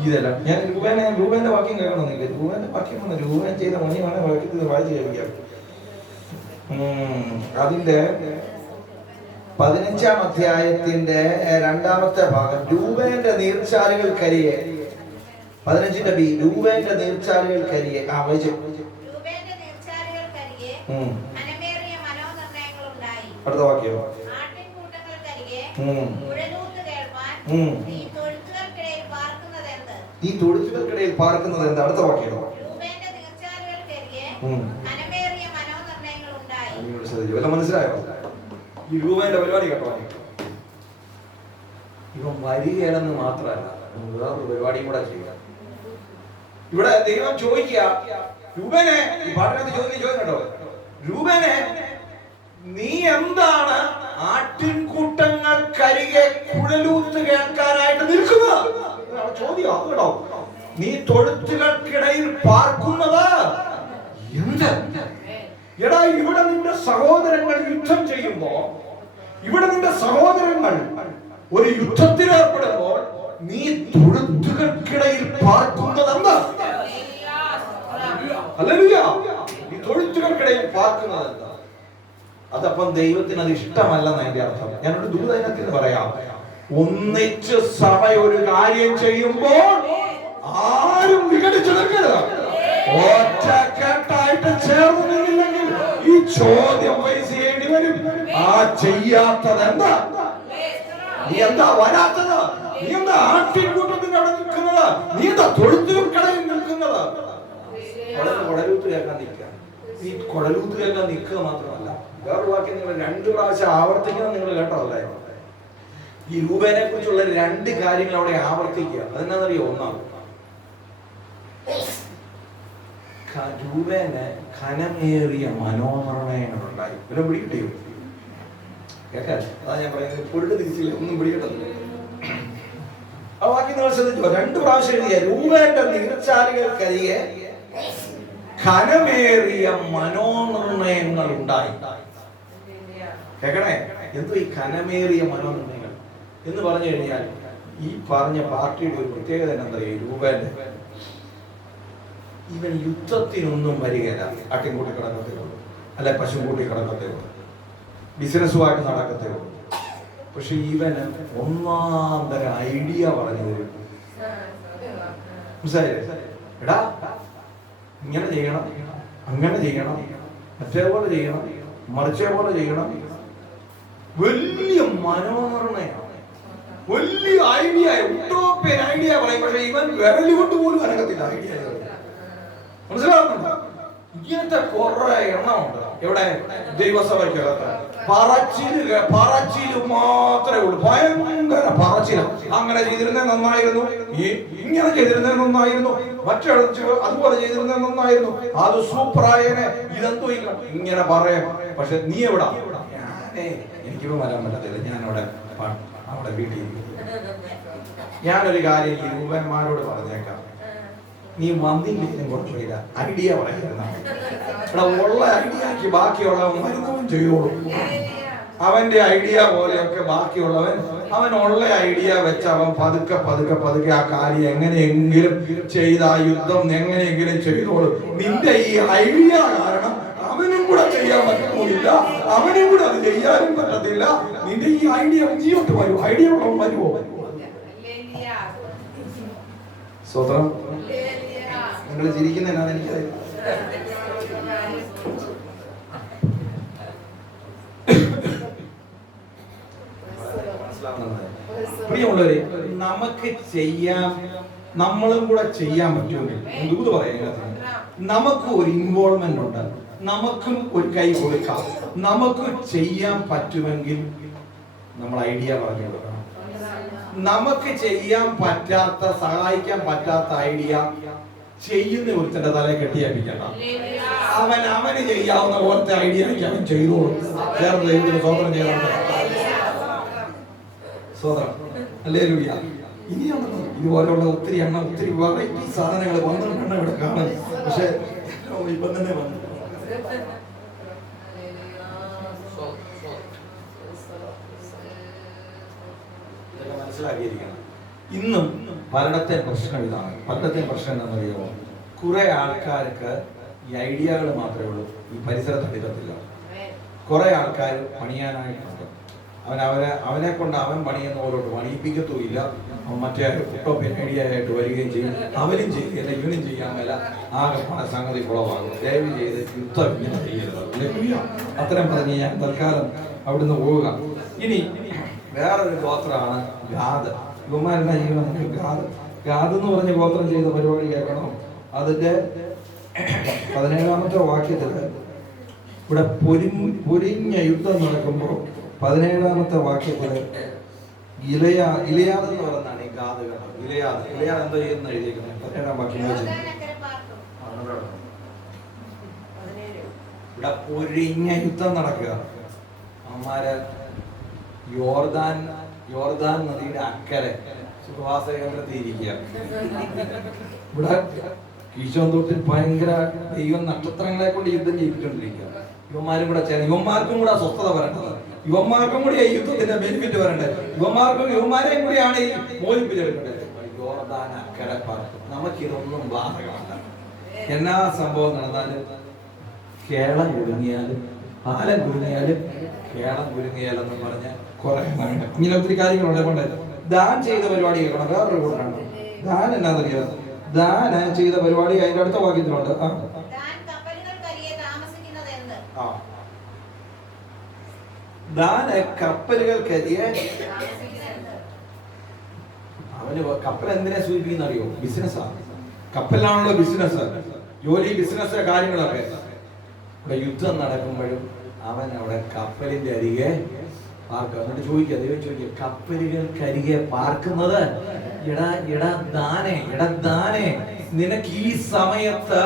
ഇതല്ല ഞാൻ രൂപേന്റെ വാക്യം കേൾക്കണമെന്നില്ല. രൂപേന്റെ വാക്യം വന്ന് രൂപൻ ചെയ്ത മണിയാണ് വാക്യത്തിൽ വായിച്ച് കേൾപ്പിക്കാം. അതിന്റെ 15-ാം അധ്യായത്തിന്റെ 2-ാമത്തെ ഭാഗം, രൂപേന്റെ നീർച്ചാലുകൾക്കരിയെ, 15-ന്റെ ബി, രൂപേന്റെ നീർച്ചാലുകൾക്കരിയെ. വായിച്ചു. അടുത്ത വാക്യം, ഈ തൊഴുത്തുകൾക്കിടയിൽ പാർക്കുന്നത് എന്താ? അടുത്ത വാക്യം, മനസ്സിലായോ? ഈ രൂപേന്റെ പരിപാടി കേട്ടോ. ഇവൻ വരികയെന്ന് മാത്രമല്ല, വേറൊരു പരിപാടിയും കൂടെ ചെയ്യുക. ഇവിടെ ദൈവം ചോദിക്കുക, രൂപനെ, ഈ പാട്ടിനകത്ത് ചോദ്യം കേട്ടോ, രൂപനെ നീ എന്താണ് ആട്ടിൻകൂട്ടങ്ങൾക്കരികെ കുഴലൂത്ത് കേൾക്കാനായിട്ട് നിൽക്കുന്നത്? ചോദ്യം കേട്ടോ. നീ തൊഴുത്തുകൾക്കിടയിൽ പാർക്കുന്നത് എന്ത്? എടാ, ഇവിടെ നിന്റെ സഹോദരങ്ങൾ യുദ്ധം ചെയ്യുമ്പോ, ഇവിടെ നിന്റെ സഹോദരങ്ങൾ ഒരു യുദ്ധത്തിൽ ഏർപ്പെടുമ്പോൾ നീ തൊഴുത്തുകൾക്കിടയിൽ പാർക്കുന്നതെന്താ? ഹല്ലേലൂയ. ഈ തൊഴുത്തുകൾക്കിടയിൽ പാർക്കുന്നതെന്താ? അതപ്പം ദൈവത്തിന് അത് ഇഷ്ടമല്ലെന്ന് അതിന്റെ അർത്ഥം. ഞാനൊരു ദൂതത്തിന് പറയാം, ഒന്നിച്ച് സഭ ഒരു കാര്യം ചെയ്യുമ്പോൾ ആരും വിഘടിച്ചു നിൽക്കരുത്. ഒറ്റക്കെട്ടായിട്ട് ചേർന്ന് നിന്നില്ലെങ്കിൽ ഈ ചോദ്യം ഫേസ് ചെയ്യേണ്ടി വരും. ആ ചെയ്യാത്തത് എന്താ? നീ എന്താ വരാത്തത്? നീ എന്താ ആട്ടിൻകൂട്ടത്തിന്റെ അവിടെ നിൽക്കുന്നത്? നീ എന്താ തൊഴുത്തുകൾക്കിടയിൽ നിൽക്കുന്നത്? കുഴലൂത്ത് കേൾക്കാൻ നിൽക്കുക. നീ കുഴലൂത്ത് കേൾക്കാൻ നിൽക്കുക മാത്രമല്ല, വേറൊരു വാക്യം നിങ്ങൾ 2 പ്രാവശ്യം ആവർത്തിക്കുന്നത് നിങ്ങൾ കേട്ടതല്ലേ? ഈ രൂപേനെ കുറിച്ചുള്ള 2 കാര്യങ്ങൾ അവിടെ ആവർത്തിക്കുക. അതെന്നാന്നറിയോ? ഒന്നാണ്, രൂപേന് ഘനമേറിയ മനോനിർണയങ്ങളുണ്ടായി. ഇവരെ പിടികിട്ടിയോ? കേൾക്കാൻ അതാ ഞാൻ പറയുന്നത്. പൊരുട്ട് തിരിച്ചില്ല, ഒന്നും പിടികിട്ടത്തില്ല. ആ വാക്യം നിങ്ങൾ ശ്രദ്ധിച്ചോ? 2 പ്രാവശ്യം എഴുതിയ രൂപേന്റെ നീർച്ചാലുകൾക്കരികെ ഘനമേറിയ മനോനിർണയങ്ങൾ ഉണ്ടായി. കേൾക്കണേ, എന്തോ ഈ ഘനമേറിയ മനോനിർണയങ്ങൾ എന്ന് പറഞ്ഞു കഴിഞ്ഞാൽ, ഈ പറഞ്ഞ പാർട്ടിയുടെ ഒരു പ്രത്യേകത എന്താ? രൂപേന്റെ ഇവൻ യുദ്ധത്തിനൊന്നും വരികയില്ല. ആട്ടിൻകൂട്ടി കിടക്കത്തേ ഉള്ളൂ, അല്ലെ പശുക്കൂട്ടി കിടക്കത്തേ ഉള്ളൂ, ബിസിനസ്സുമായിട്ട് നടക്കത്തേ ഉള്ളൂ. പക്ഷെ ഇവന് ഒന്നാന്തര ഐഡിയ പറഞ്ഞു തരും. മനസ്സിലായില്ലേ? എടാ, ഇങ്ങനെ ചെയ്യണം, അങ്ങനെ ചെയ്യണം, മറ്റേപോലെ ചെയ്യണം, മറിച്ചേ പോലെ ചെയ്യണം. വലിയ മനോനിർണയം, വലിയ ഐഡിയ, ഉട്ടോപ്യൻ ഐഡിയ പറയും. പക്ഷെ ഇവൻ വിരലി കൊണ്ട് പോലും അനക്കത്തില്ല ഐഡിയ. മനസ്സിലാവുന്നുണ്ടോ? ഇങ്ങനത്തെ കുറെ എണ്ണമുണ്ട് ഇവിടെ ദൈവസഭയ്ക്കകത്ത്. പറച്ചില് മാത്രമേ ഉള്ളൂ, ഭയങ്കര പറച്ചില്. അങ്ങനെ ചെയ്തിരുന്നേ നന്നായിരുന്നു, ഇങ്ങനെ ചെയ്തിരുന്നേ നന്നായിരുന്നു, മറ്റേ അതുപോലെ ചെയ്തിരുന്നേ നന്നായിരുന്നു, അത് സൂപ്പറായേനെ, ഇതെന്തോ ഇങ്ങനെ പറയാം. പക്ഷെ നീ എവിടാ? എനിക്കിപ്പോ വരാൻ പറ്റത്തില്ല, ഞാനവിടെ വീട്ടിൽ. ഞാനൊരു കാര്യം ഈ രൂപന്മാരോട് പറഞ്ഞേക്കാം, നീ വന്നില്ലെങ്കിലും കുഴപ്പമില്ല, ഐഡിയ പറയുന്ന ഇവിടെ ഉള്ള ഐഡിയക്ക് ബാക്കിയുള്ളവൻ മരുന്നവൻ ചെയ്യോളൂ. അവന്റെ ഐഡിയ പോലെയൊക്കെ ബാക്കിയുള്ളവൻ അവനുള്ള ഐഡിയ വെച്ച് അവൻ പതുക്കെ പതുക്കെ പതുക്കെ ആ കാര്യം എങ്ങനെയെങ്കിലും ചെയ്ത് ആ യുദ്ധം എങ്ങനെയെങ്കിലും ചെയ്തോളൂ. നിന്റെ ഈ ഐഡിയ കാരണം അവനും കൂടെ ചെയ്യാൻ പറ്റുന്നില്ല, അവനും കൂടെ അത് ചെയ്യാനും പറ്റത്തില്ല. നിന്റെ ഈ ഐഡിയ ജീവട്ട് വരൂ, ഐഡിയ ഉള്ളവൻ വരുമോ? സ്വതന്ത്രം നിങ്ങൾ ചിരിക്കുന്നതിനാണ് എനിക്കറിയാം. പ്രിയമുള്ളവരെ, നമുക്ക് ചെയ്യാൻ, നമ്മളും കൂടെ ചെയ്യാൻ പറ്റുമെങ്കിൽ ദൂത് പറയാം, നമുക്ക് ഒരു ഇൻവോൾവ്മെന്റ് ഉണ്ട്, നമുക്കും ഒരു കൈ കൊടുക്കാം. നമുക്ക് ചെയ്യാൻ പറ്റുമെങ്കിൽ നമ്മൾ ഐഡിയ പറഞ്ഞു കൊടുക്കണം. നമുക്ക് ചെയ്യാൻ പറ്റാത്ത, സഹായിക്കാൻ പറ്റാത്ത ഐഡിയ ചെയ്യുന്ന ഒരുത്തന്റെ തലയെ കെട്ടിയാപ്പിക്കണ്ട. അവന് ചെയ്യാവുന്ന പോലത്തെ ഐഡിയക്ക് അവൻ ചെയ്തോളും. ചേർന്ന് ദൈവത്തിന് സ്വതന്ത്രം ചെയ്യണം. സ്വതന്ത്രം ഹല്ലേലൂയ. ഇനിയാണ് ഇതുപോലുള്ള ഒത്തിരി വെറൈറ്റി സാധനങ്ങൾ 12 എണ്ണം ഇവിടെ കാണും. പക്ഷെ ഇപ്പം തന്നെ വന്നു മനസ്സിലാക്കിയിരിക്കണം. ഇന്നും പലയിടത്തെ പ്രശ്നം ഇതാണ്. പലയിടത്തെ പ്രശ്നം എന്താണെന്നറിയാമോ? കുറെ ആൾക്കാർക്ക് ഈ ഐഡിയകൾ മാത്രമേ ഉള്ളൂ, ഈ പരിസരത്ത് എടുക്കത്തില്ല. കുറെ ആൾക്കാർ പണിയാനായിട്ടുണ്ട്. അവനെ കൊണ്ട് അവൻ പണിയുന്ന പോലോട്ട് പണിയിപ്പിക്കത്തുമില്ല. മറ്റേ കുട്ടോപ്പിയൻ ഐഡിയ ആയിട്ട് വരികയും ചെയ്യും. അവനും ചെയ്യില്ല, ഇവനും ചെയ്യാൻ മേല. ആകെ പണ സംഗതി കുളവാകും. ദയവ് ചെയ്ത് യുദ്ധം ഇങ്ങനെ ചെയ്യരുത്. അത്രയും പറഞ്ഞ് ഞാൻ തൽക്കാലം അവിടുന്ന് പോവുക. ഇനി വേറൊരു ഗോത്രമാണ് ഗാദ്. ഇവന്മാരുടെ ജീവൻ ഗാദ് എന്ന് പറഞ്ഞ ഗോത്രം ചെയ്ത പരിപാടി കേൾക്കണം. അതിന്റെ 17ാമത്തെ വാക്യത്തില് ഇവിടെ പൊരിഞ്ഞ യുദ്ധം നടക്കുമ്പോൾ 17ാമത്തെ വാക്യത്തില് ഇലയാദ് എന്ന് പറയുന്നതാണ് ഈ ഗാദ്. ഇലയാദ് എന്തോ ചെയ്യുന്ന എഴുതിയിരിക്കുന്നത് 17ാം വാക്യം വെച്ച്. ഇവിടെ പൊരിഞ്ഞ യുദ്ധം നടക്കുക. അവന്മാര് യോർദാൻ നദിയുടെ അക്കരെ സുഖവാസ കേന്ദ്രത്തിൽ ഇരിക്കുക. ഇവിടെ കീശോന്തോട്ടിൽ ഭയങ്കര ദൈവം നക്ഷത്രങ്ങളെ കൊണ്ട് യുദ്ധം ചെയ്യിപ്പിച്ചുകൊണ്ടിരിക്കുക. ഇവന്മാർക്കും കൂടെ സ്വസ്ഥത വരേണ്ടത്. ഇവന്മാർക്കും കൂടി ഈ യുദ്ധത്തിന്റെ ബെനിഫിറ്റ് വരേണ്ടത്. ഇവന്മാരെയും കൂടിയാണ് ഈ മോചിപ്പിച്ചെടുക്കേണ്ടത്. യോർദാൻ അക്കരെ പാർക്കും. നമുക്കിതൊന്നും ബാധകമല്ല. എന്നാ സംഭവം നടന്നാലും കേളം കുടുങ്ങിയാലും പാലം കുടുങ്ങിയാലും കേളം കുടുങ്ങിയാലെന്ന് പറഞ്ഞ കുറെ ഇങ്ങനെ ഒത്തിരി കാര്യങ്ങളുണ്ട്. കൊണ്ട് ദാൻ ചെയ്ത പരിപാടി കേൾക്കണം. വേറൊരു കൂട്ടാണ് ദാൻ. എന്നാന്നറിയോ? ദാൻ ചെയ്ത പരിപാടി അതിന്റെ അടുത്ത വാക്യത്തിലുണ്ട്. ദാന് കപ്പലുകൾക്കരിയെ. അവന് കപ്പൽ എന്തിനെ സൂചിപ്പിക്കുന്ന അറിയോ? ബിസിനസ്സാണ്. കപ്പലിലാണല്ലോ ബിസിനസ്, ജോലി, ബിസിനസ് കാര്യങ്ങളൊക്കെ. ഇവിടെ യുദ്ധം നടക്കുമ്പോഴും അവൻ അവിടെ കപ്പലിന്റെ അരികെ പാർക്കുക. എന്നിട്ട് ചോദിക്കുക, കപ്പലുകൾക്കരികെ പാർക്കുന്നത് ദാനെ, നിനക്ക് ഈ സമയത്ത്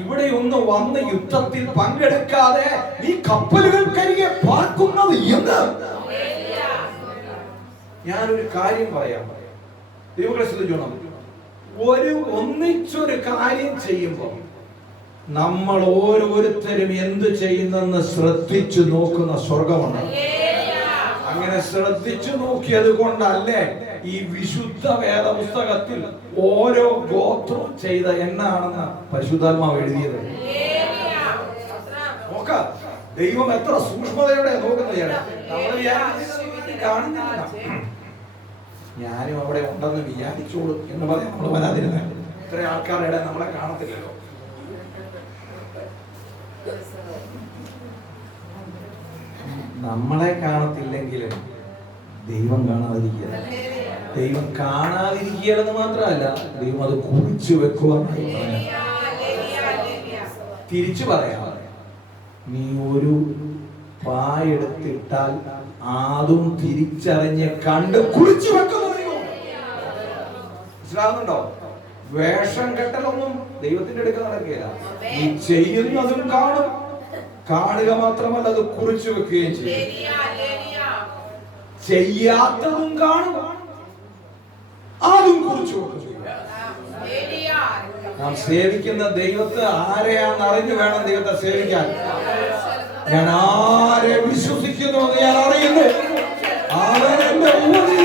ഇവിടെ ഒന്ന് വന്ന് യുദ്ധത്തിൽ പങ്കെടുക്കാതെ ഈ കപ്പലുകൾക്കരികെ പാർക്കുന്നത് എന്ത്? ഞാനൊരു കാര്യം പറയാം. ദൈവങ്ങളെ ശ്രദ്ധിച്ചോണം. ഒന്നിച്ചൊരു കാര്യം ചെയ്യുമ്പോൾ നമ്മൾ ഓരോരുത്തരും എന്ത് ചെയ്യുന്നെന്ന് ശ്രദ്ധിച്ചു നോക്കുന്ന സ്വർഗമുണ്ട്. അങ്ങനെ ശ്രദ്ധിച്ചു നോക്കിയത് കൊണ്ടല്ലേ ഈ വിശുദ്ധ വേദ പുസ്തകത്തിൽ ഓരോ ഗോത്രവും ചെയ്ത എന്നാണെന്ന് പരിശുദ്ധാത്മാവ് എഴുതിയത്. നോക്ക, ദൈവം എത്ര സൂക്ഷ്മതയോടെ നോക്കുന്നത്. നമ്മൾ കാണുന്നില്ല. ഞാനും അവിടെ ഉണ്ടെന്ന് വിചാരിച്ചോളൂ എന്ന് പറഞ്ഞ് നമ്മൾ വരാതിരുന്ന ഇത്ര ആൾക്കാരുടെ നമ്മളെ കാണത്തില്ലല്ലോ. നമ്മളെ കാണത്തില്ലെങ്കിലും ദൈവം കാണാതിരിക്കുക. ദൈവം കാണാതിരിക്കുകയെന്ന് മാത്രമല്ല, ദൈവം അത് കുറിച്ചു വെക്കുക. തിരിച്ചു പറയാം, നീ ഒരു പായെടുത്തിട്ടാൽ അതും തിരിച്ചറിഞ്ഞ് കണ്ട് കുറിച്ചു വെക്കുന്നു. മനസ്സിലാകുന്നുണ്ടോ? വേഷം കെട്ടലൊന്നും ദൈവത്തിന്റെ അടുക്ക നടക്കുകയില്ല. നീ ചെയ്യുന്നതും കാണും, കാണുക മാത്രമല്ല അത് കുറിച്ചു വെക്കുകയും ചെയ്യും. ചെയ്യാത്തതും കാണും, അതും കുറിച്ചു വെക്കുകയും. നാം സേവിക്കുന്ന ദൈവത്തെ ആരെയാണെന്ന് അറിഞ്ഞു വേണം ദൈവത്തെ സേവിക്കാൻ. ഞാൻ ആരെ വിശ്വസിക്കുന്നു എന്ന് ഞാൻ അറിയുന്നു. അവനെന്റെ ഊതി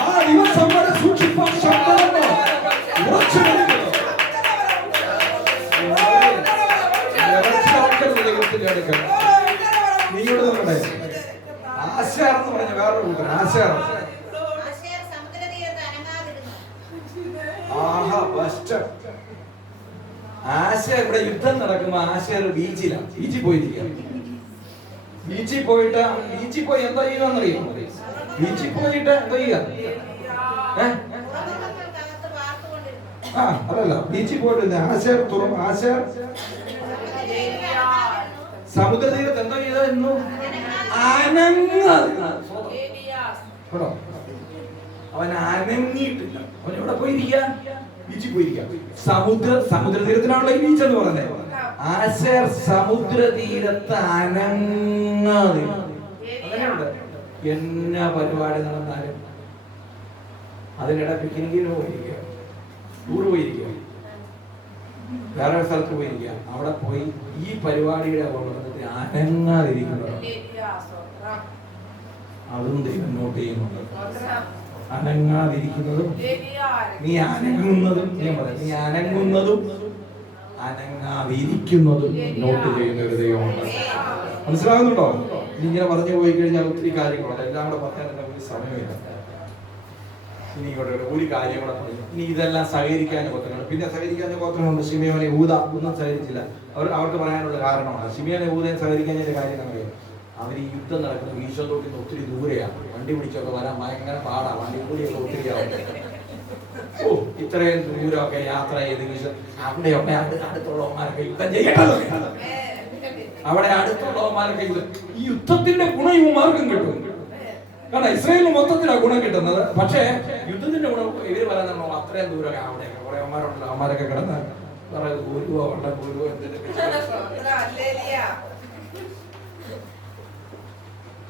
ആ ദിവസം വരെ സൂക്ഷിപ്പാൻ ശക്തനെന്ന് ഉറച്ചു നിൽക്കുന്നു. ദൈവത്തിന്റെ അടുക്കൽ നീയോട് നമ്മുടെ ആശാർ എന്ന് പറഞ്ഞ വേറൊരു കൂട്ടർ. ആശാർ ഇവിടെ യുദ്ധം നടക്കുമ്പോ ആശാർ ബീച്ചിലാണ്. ബീച്ചിൽ പോയിരിക്കുക. ബീച്ചിൽ പോയി എന്താ ചെയ്യുന്നറിയോ? ബീച്ചിൽ പോയിട്ട് എന്താ ചെയ്യുക? അതല്ല, ബീച്ചിൽ പോയിട്ട് ആശാർ സമുദ്രതീരത്ത് എന്താ ചെയ്തു? അവൻ അനങ്ങിയിട്ടില്ല. അവൻ എവിടെ പോയിരിക്കുക? ബീച്ചിൽ പോയിരിക്കാം. സമുദ്രതീരത്തിനാണല്ലോ ഈ ബീച്ച് എന്ന് പറയുന്നത്. ആശേർ സമുദ്രതീരത്ത് അനങ്ങാതെ അങ്ങനെയുണ്ട്. എന്നാ പരിപാടി നടന്നാലും അതിനിടെ പിക്നിക്കിന് പോയിരിക്കുക, ടൂർ പോയിരിക്കുക, വേറെ സ്ഥലത്ത് പോയിരിക്കുക. അവിടെ പോയി ഈ പരിപാടിയുടെ കൊണ്ടുവന്നിട്ട് അനങ്ങാതിരിക്കുന്നത് അതും ദൈവം നോട്ട് ചെയ്യുന്നുണ്ട്. അനങ്ങാതിരിക്കുന്നതും നീ അനങ്ങുന്നതും നീ അനങ്ങുന്നതും അനങ്ങാതിരിക്കുന്നതും നോട്ട് ചെയ്യുന്ന ഒരു ദൈവമുണ്ട്. മനസ്സിലാകുന്നുണ്ടോ? ഇങ്ങനെ പറഞ്ഞു പോയി കഴിഞ്ഞാൽ ഒത്തിരി കാര്യങ്ങളുണ്ട്. എല്ലാം കൂടെ പറയാൻ ഒരു സമയമില്ല. ഇനി ഇവിടെ ഒരു കാര്യം കൂടെ പറയും. ഇനി ഇതെല്ലാം സഹകരിക്കാൻ ഗോത്രങ്ങൾ, പിന്നെ സഹകരിക്കാൻ ഗോത്രങ്ങളുണ്ട്. ശിമയോനെ ഊത ഒന്നും സഹകരിച്ചില്ല. അവർക്ക് പറയാനുള്ള കാരണമാണ് ശിമയോനെ ഊതയും സഹകരിക്കാൻ കാര്യം അറിയാം. അവർ ഈ യുദ്ധം നടക്കുന്ന വീശത്തോട്ടിൽ നിന്ന് ഒത്തിരി ദൂരെയാണ്. വണ്ടി പിടിച്ചൊക്കെ വരാൻ ഭയങ്കര പാടാണ്. വണ്ടി കൂടിയൊക്കെ ഒത്തിരി ആവട്ടെ. ഓ, ഇത്രയും ദൂരമൊക്കെ യാത്ര ചെയ്ത് അവിടെയൊക്കെ അടുത്തുള്ളവന്മാരൊക്കെ യുദ്ധം ചെയ്യണല്ലോ. അവിടെ അടുത്തുള്ളവന്മാരൊക്കെ ഈ യുദ്ധത്തിന്റെ ഗുണം ഇവന്മാർക്കും കിട്ടും. കാരണം ഇസ്രായേലിന് മൊത്തത്തിലാണ് ഗുണം കിട്ടുന്നത്. പക്ഷേ യുദ്ധത്തിന്റെ ഗുണം ഇവര് പറയാൻ അത്രയും ദൂരമൊക്കെ അവിടെയൊക്കെ കുറെ അമ്മമാരുണ്ടല്ലോ. അമ്മമാരൊക്കെ കിടന്ന് കുറെ ഗുരുവോ വെള്ളം ഗുരുവോ എന്തിനൊക്കെ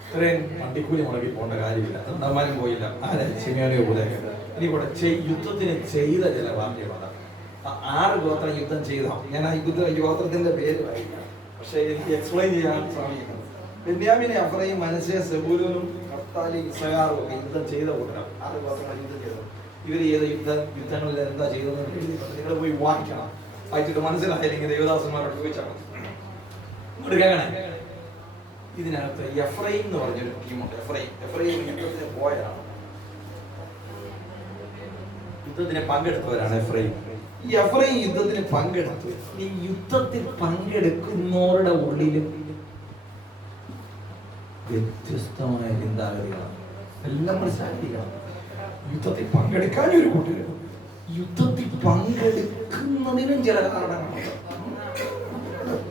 ഇത്രയും വണ്ടിക്കൂലി മുടക്കി പോകേണ്ട കാര്യമില്ല. നമ്മാരും പോയില്ല. ആരെ ശിമയോനെ ഉപദേശം. ഇനി കൂടെ യുദ്ധത്തിന് ചെയ്ത ചില വാർത്തകളാണ്. 6 ഗോത്രം യുദ്ധം ചെയ്ത. ഞാൻ ആ ഗോത്രത്തിന്റെ പേര് വായിക്കാം, പക്ഷെ എനിക്ക് എക്സ്പ്ലെയിൻ ചെയ്യാൻ ശ്രമിക്കുന്നത്. ബെന്യാമീൻ, എഫ്രയീം, മനശ്ശെ, സെബൂലൂനും നഫ്താലി, ഇസ്സഖാറും ഒക്കെ യുദ്ധം ചെയ്ത കൂട്ടം. 6 ഗോത്രങ്ങൾ യുദ്ധം ചെയ്തു. ഇവർ ചെയ്ത യുദ്ധങ്ങളിൽ എന്താ ചെയ്തതെന്ന് നിങ്ങൾ പോയി വായിക്കണം. വായിച്ചിട്ട് മനസ്സിലായില്ലെങ്കിൽ ദേവദാസന്മാരോട് ചോദിച്ചാൽ കേൾക്കണേ. ഇതിനകത്ത് എഫ്രയീം എന്ന് പറഞ്ഞൊരു ടീമുണ്ട്. എഫ്രയീം യുദ്ധത്തിന് പോയതാണ്, യുദ്ധത്തിന് പങ്കെടുത്തവരാണ് എഫ്രയീം. ഈ എഫ്രയീം യുദ്ധത്തിന് പങ്കെടുത്തു. ഈ യുദ്ധത്തിൽ പങ്കെടുക്കുന്നവരുടെ ഉള്ളിലും വ്യത്യസ്തമായ ചിന്താഗതികളാണ്. എല്ലാം മനസ്സിലാക്കിക്കണം. യുദ്ധത്തിൽ പങ്കെടുക്കാൻ ഒരു കൂട്ടര്, യുദ്ധത്തിൽ പങ്കെടുക്കുന്നതിനും ചില കാരണങ്ങളുണ്ട്.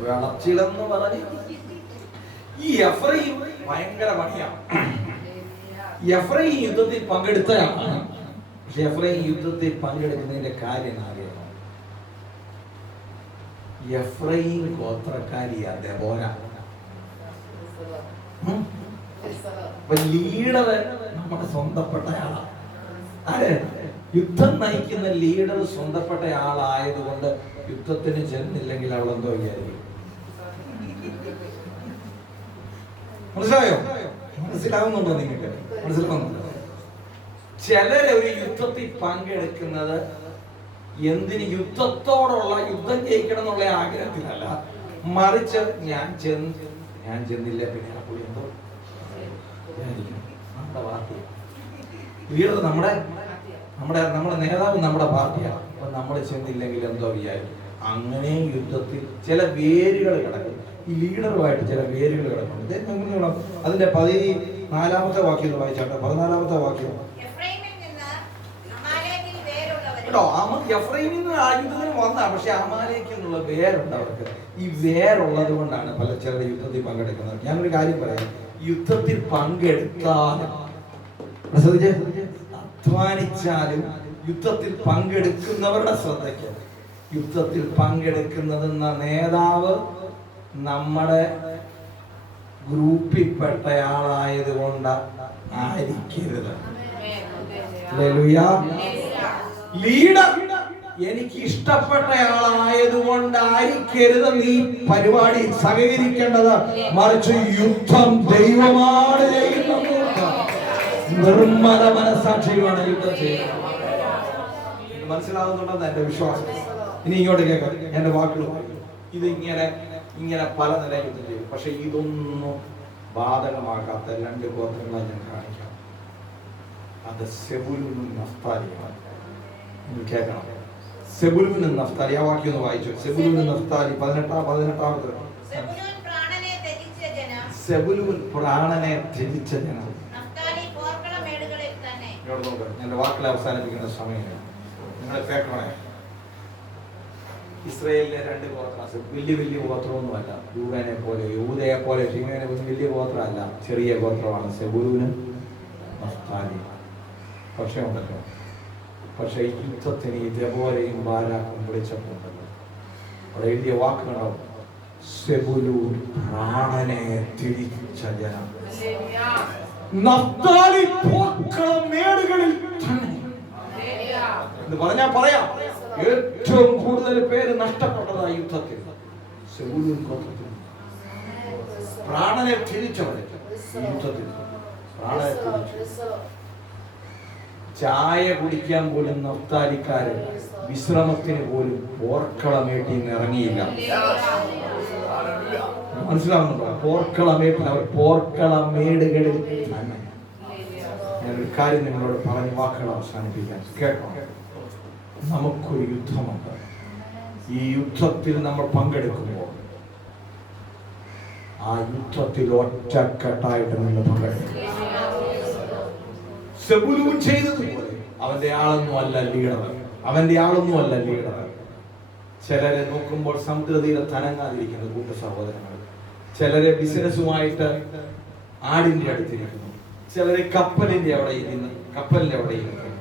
വിളച്ചിലെന്ന് പറഞ്ഞ് ഈ എഫ്രയീം ഭയങ്കര പണിയാണ്. എഫ്രയീം യുദ്ധത്തിൽ പങ്കെടുത്തതാണ്. പക്ഷെ എഫ്രയീം യുദ്ധത്തിൽ പങ്കെടുക്കുന്നതിന്റെ കാര്യം അറിയണം. എഫ്രയീം ഗോത്രക്കാരിയാ ദെബോര. ലീഡർ നമ്മുടെ സ്വന്തപ്പെട്ടയാളാണ്. ആര്? യുദ്ധം നയിക്കുന്ന ലീഡർ സ്വന്തപ്പെട്ട ആളായതുകൊണ്ട് യുദ്ധത്തിന് ചെന്നില്ലെങ്കിൽ അവളെന്തോ വിചാരിക്കും. മനസ്സിലായോ? മനസ്സിലാവുന്നുണ്ടോ? നിങ്ങൾക്ക് മനസ്സിലാവുന്നുണ്ടോ? ചിലർ ഒരു യുദ്ധത്തിൽ പങ്കെടുക്കുന്നത് എന്തിന്? യുദ്ധത്തോടുള്ള യുദ്ധം ജയിക്കണം എന്നുള്ള ആഗ്രഹത്തിലല്ല, മറിച്ച് ഞാൻ ചെന്നില്ല പിന്നെ എന്തോ നമ്മുടെ പാർട്ടി ലീഡർ, നമ്മുടെ നേതാവ് നമ്മുടെ പാർട്ടിയാണ്. അപ്പൊ നമ്മൾ ചെന്നില്ലെങ്കിൽ എന്തോ വിചാരിക്കും. അങ്ങനെ യുദ്ധത്തിൽ ചില വേരുകൾ കിടക്കും. ഈ ലീഡറുമായിട്ട് ചില വേരുകൾ കിടക്കുന്നുണ്ട്. അതിന്റെ 14-ാമത്തെ വാക്യം വായിച്ചാട്ടെ. 14-ാമത്തെ വാക്യം. എഫ്രയീമിൽ നിന്ന് യുദ്ധത്തിന് വന്ന, പക്ഷെ അമാലേക്കിൽ നിന്നുള്ള വേരുണ്ട് അവർക്ക്. ഈ വേരുള്ളത് കൊണ്ടാണ് ചില യുദ്ധത്തിൽ പങ്കെടുക്കുന്നത്. ഞാനൊരു കാര്യം പറയാം. യുദ്ധത്തിൽ പങ്കെടുത്താലും അധ്വാനിച്ചാലും യുദ്ധത്തിൽ പങ്കെടുക്കുന്നവരുടെ ശ്രദ്ധയ്ക്ക്, യുദ്ധത്തിൽ പങ്കെടുക്കുന്നതെന്ന നേതാവ് നമ്മുടെ ഗ്രൂപ്പിൽപ്പെട്ടയാളായത് കൊണ്ട് ആയിരിക്കരുത്. ലീഡർ എനിക്ക് ഇഷ്ടപ്പെട്ടയാളായതുകൊണ്ട് ആയിരിക്കരുത് നീ പരിപാടി സഹകരിക്കേണ്ടത്. മറിച്ച് യുദ്ധം ദൈവമാണ് ചെയ്യുന്നത്. നിർമ്മല മനസാക്ഷിയുമാണ് യുദ്ധം ചെയ്യുന്നത്. മനസ്സിലാകുന്നുണ്ടെന്ന് എന്റെ വിശ്വാസം. ഇനി ഇങ്ങോട്ട് കേൾക്കാം എന്റെ വാക്കുകൾ. ഇത് ഇങ്ങനെ പല നില യുദ്ധം ചെയ്യും. പക്ഷെ ഇതൊന്നും ബാധകമാകാത്ത 2 ഗോത്രങ്ങളെ ഞാൻ കാണിക്കാം. അത് സെബൂലൂനും നഫ്താലിയുമാണ്. കേൾക്കണം. സെബൂലൂനും നഫ്താലി. ആ വാക്യം ഒന്ന് വായിച്ചു. സെബൂലൂനും നഫ്താലി 18-ാമത്. സെബൂലൂൻ പ്രാണനെ ത്യജിച്ച ജനം. എന്റെ വാക്കുകളെ അവസാനിപ്പിക്കുന്ന സമയമാണ്. നിങ്ങളെ കേൾക്കണേ. ഇസ്രായേലിലെ 2 ഗോത്രം വലിയ ഗോത്രമൊന്നുമല്ല. യൂദനെ പോലെ, യൂദയെ പോലെ ശിമയോനെ വലിയ ഗോത്രമല്ല, ചെറിയ ഗോത്രമാണ് സെബൂലൂനും നഫ്താലിയും. പക്ഷേ ഉണ്ടല്ലോ, പക്ഷെ ഈ യുദ്ധത്തിന് ഈ ദെബോരയും ബാരാക്കും വിളിച്ചപ്പോണ്ടല്ലോ അവിടെ എഴുതിയ വാക്കുകളോ, സെബൂലൂൻ പ്രാണനെ തിരിച്ച ജനം. നഫ്താലി പോർക്കളമേടുകളിൽ തന്നെ എന്ന് പറഞ്ഞാൽ പറയാം, ഏറ്റവും കൂടുതൽ പേര് നഷ്ടപ്പെട്ടതാ യുദ്ധത്തിൽ സെബൂലൂൻ ഗോത്രത്തിൽ. പ്രാണനെ തിരിച്ചവരെ യുദ്ധത്തിൽ പ്രാണനെ തിരിച്ചു. ചായ കുടിക്കാൻ പോലും നഫ്താലിക്കാര് വിശ്രമത്തിന് പോലും പോർക്കളമേട്ടിൽ നിന്ന് ഇറങ്ങിയില്ല. മനസ്സിലാവുന്നുണ്ടോ? പോർക്കളമേട്ടിൽ അവർ പോർക്കളമേടുകളിൽ തന്നെ. ഞാനൊരു കാര്യം നിങ്ങളോട് പറഞ്ഞ വാക്കുകൾ അവസാനിപ്പിക്കാൻ കേട്ടോ. നമുക്കൊരു യുദ്ധമുണ്ട്. ഈ യുദ്ധത്തിൽ നമ്മൾ പങ്കെടുക്കുമ്പോൾ ആ യുദ്ധത്തിൽ ഒറ്റക്കെട്ടായിട്ട് നമ്മൾ പങ്കെടുക്കും. സെബൂലൂൻ ചെയ്തതുപോലെ അവന്റെ ആളൊന്നും അല്ല ലീഡർ. ചിലരെ നോക്കുമ്പോൾ സമുദ്രതീരത്ത് അനങ്ങാതിരിക്കുന്ന കൂട്ട സഹോദരങ്ങൾ, ചിലരെ ബിസിനസ്സുമായിട്ട് ആടിന്റെ അടുത്തിരിക്കുന്നു, ചിലരെ കപ്പലിന്റെ അവിടെ ഇരിക്കുന്നു.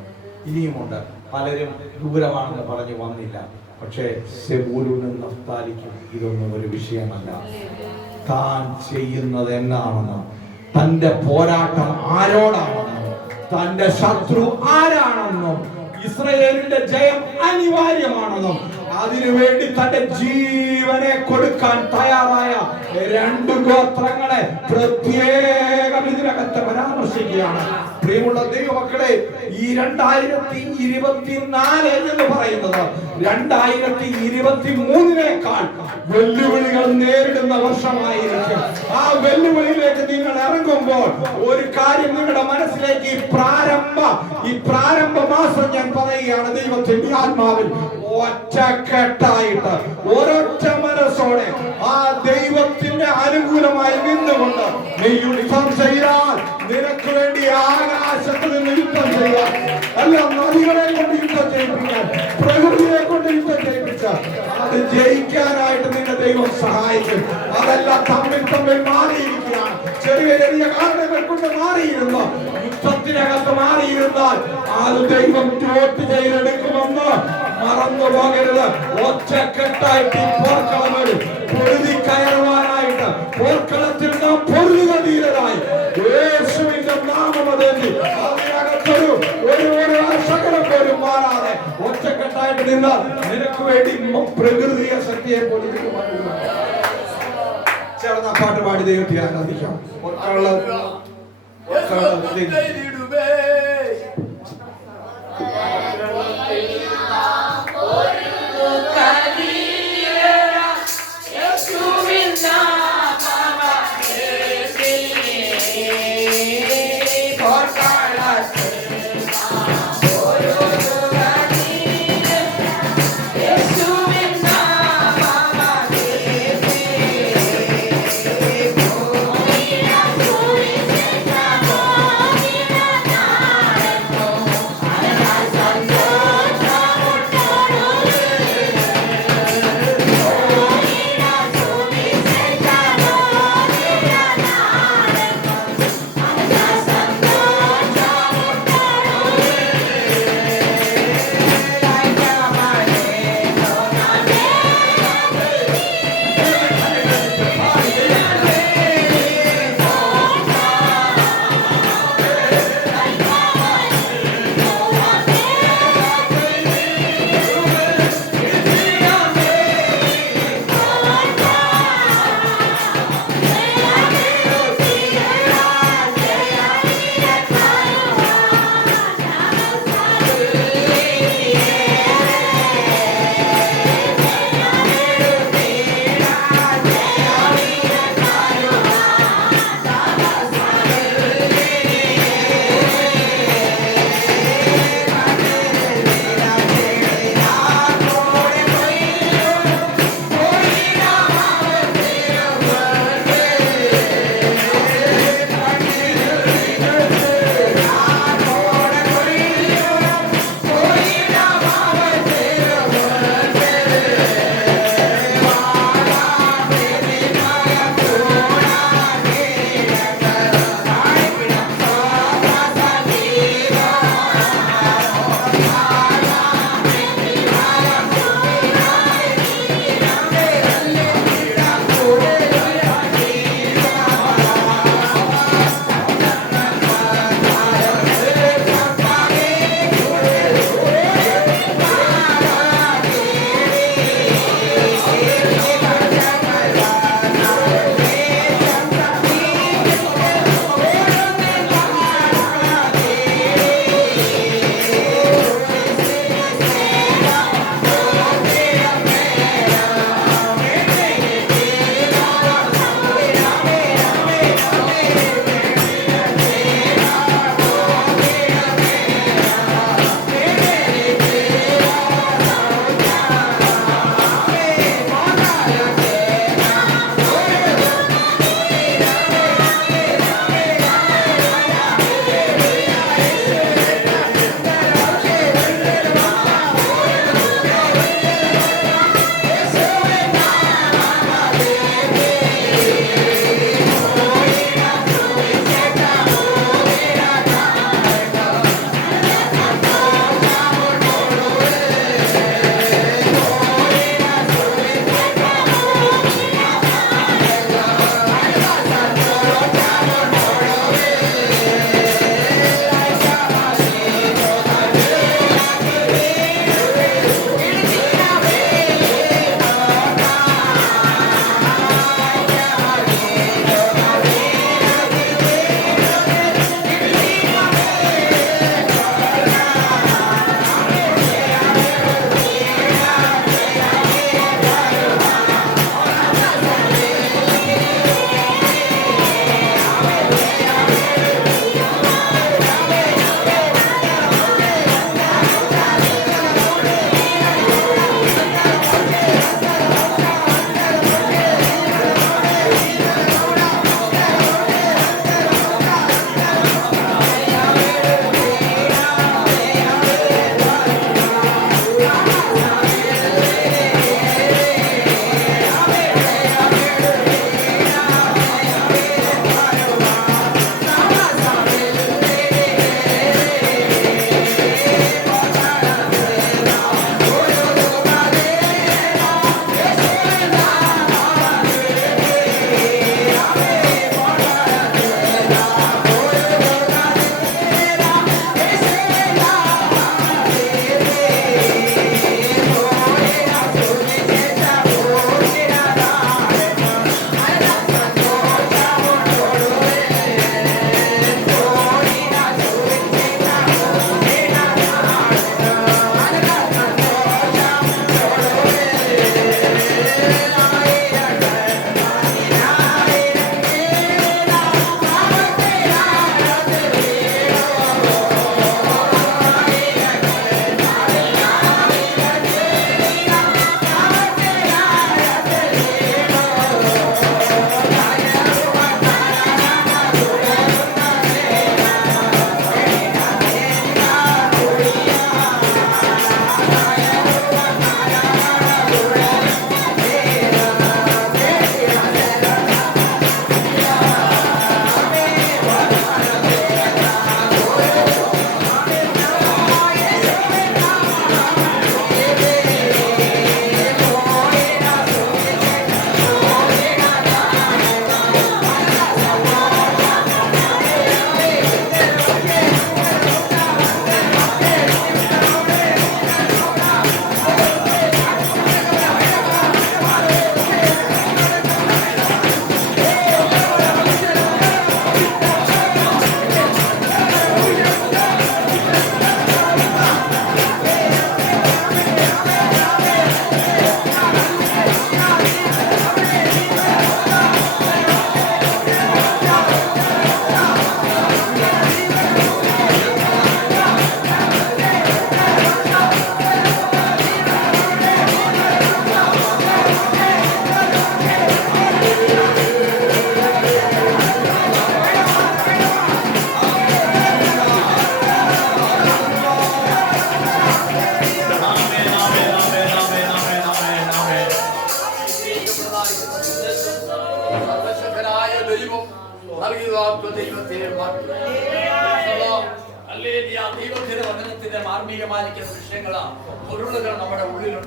ഇനിയുമുണ്ട് പലരും ദൂരമാണെന്ന് പറഞ്ഞു വന്നില്ല. പക്ഷേ സെബൂലൂനും നഫ്താലിക്കും ഇതൊന്നും ഒരു വിഷയമല്ല. താൻ ചെയ്യുന്നത് എന്നാണെന്നും തന്റെ പോരാട്ടം ആരോടാണെന്നും തന്റെ ശത്രു ആരാണെന്നും ഇസ്രായേലിന്റെ ജയം അനിവാര്യമാണെന്നും അതിനുവേണ്ടി തന്റെ ജീവനെ കൊടുക്കാൻ തയ്യാറായ രണ്ട് ഗോത്രങ്ങളെ പ്രത്യേകം ഇതിനകത്ത് പരാമർശിക്കുകയാണ്. പ്രിയമുള്ള ദൈവമക്കളെ, ഈ 2024 എന്ന് പറയുന്നത് 2023 വെല്ലുവിളികൾ നേരിടുന്ന വർഷമായിരിക്കും. ആ വെല്ലുവിളിയിലേക്ക് നിങ്ങൾ ഇറങ്ങുമ്പോൾ ഒരു കാര്യം നിങ്ങളുടെ മനസ്സിലേക്ക് ഈ പ്രാരംഭ മാസം ഞാൻ പറയുകയാണ്, ദൈവത്തിന്റെ ആത്മാവിൽ ഒറ്റക്കെട്ടായിട്ട് ഒരൊറ്റ മനസ്സോടെ ആ ദൈവത്തിന്റെ അനുകൂലമായി നിന്നുകൊണ്ട് നീ യുദ്ധം ചെയ്യാൻ, നിനക്ക് വേണ്ടി ആകാശത്ത് നിന്ന് യുദ്ധം ചെയ്യാൻ, അല്ല നദികളെ കൊണ്ട് യുദ്ധം ചെയ്യിപ്പിക്കാൻ, പ്രകൃതിയെ കൊണ്ട് യുദ്ധം ചെയ്യിപ്പിച്ച അത് ജയിക്കാനായിട്ട് നിന്നെ ദൈവം സഹായിക്കും. അതെല്ലാം തമ്മിൽ മാറിയിരിക്കുകയാണ്. ചെറിയ കാരണങ്ങൾ കൊണ്ട് മാറിയിരുന്നു. യുദ്ധത്തിനകത്ത് മാറിയിരുന്നാൽ അത് ദൈവം തോറ്റ് ചെയ്തെടുക്കുമെന്ന് മറന്നു പോകരുത്. ഒറ്റക്കെട്ടായിട്ട് പോർക്കളങ്ങൾ പൊരുതി കയറുവാനായിട്ട് പോർക്കളത്തിൽ നാം പൊരുതുക ധീരരായി യേശുവിന്റെ നാമമതേന്തി അതിനകത്തൊരു ശകലം പോലും മാറാതെ ഒറ്റക്കെട്ടായിട്ട് നിന്ന് നിനക്ക് വേണ്ടി പ്രകൃതിയെ ശക്തിയെ പൊലിക്കുവാൻ ചേർന്ന പാട്ട് പാടി ദൈവത്തെ ആരാധിക്കാം. സംസാരിക്കുന്ന ഉദ്ദേശം സർവശക്തനായ ദൈവം നൽകിയതാക്കുക ദൈവത്തെ ദൈവത്തിന്റെ വചനത്തിന്റെ മാർമികമായിരിക്കുന്ന വിഷയങ്ങളാ പൊരുളുകൾ നമ്മുടെ ഉള്ളിലുണ്ട്.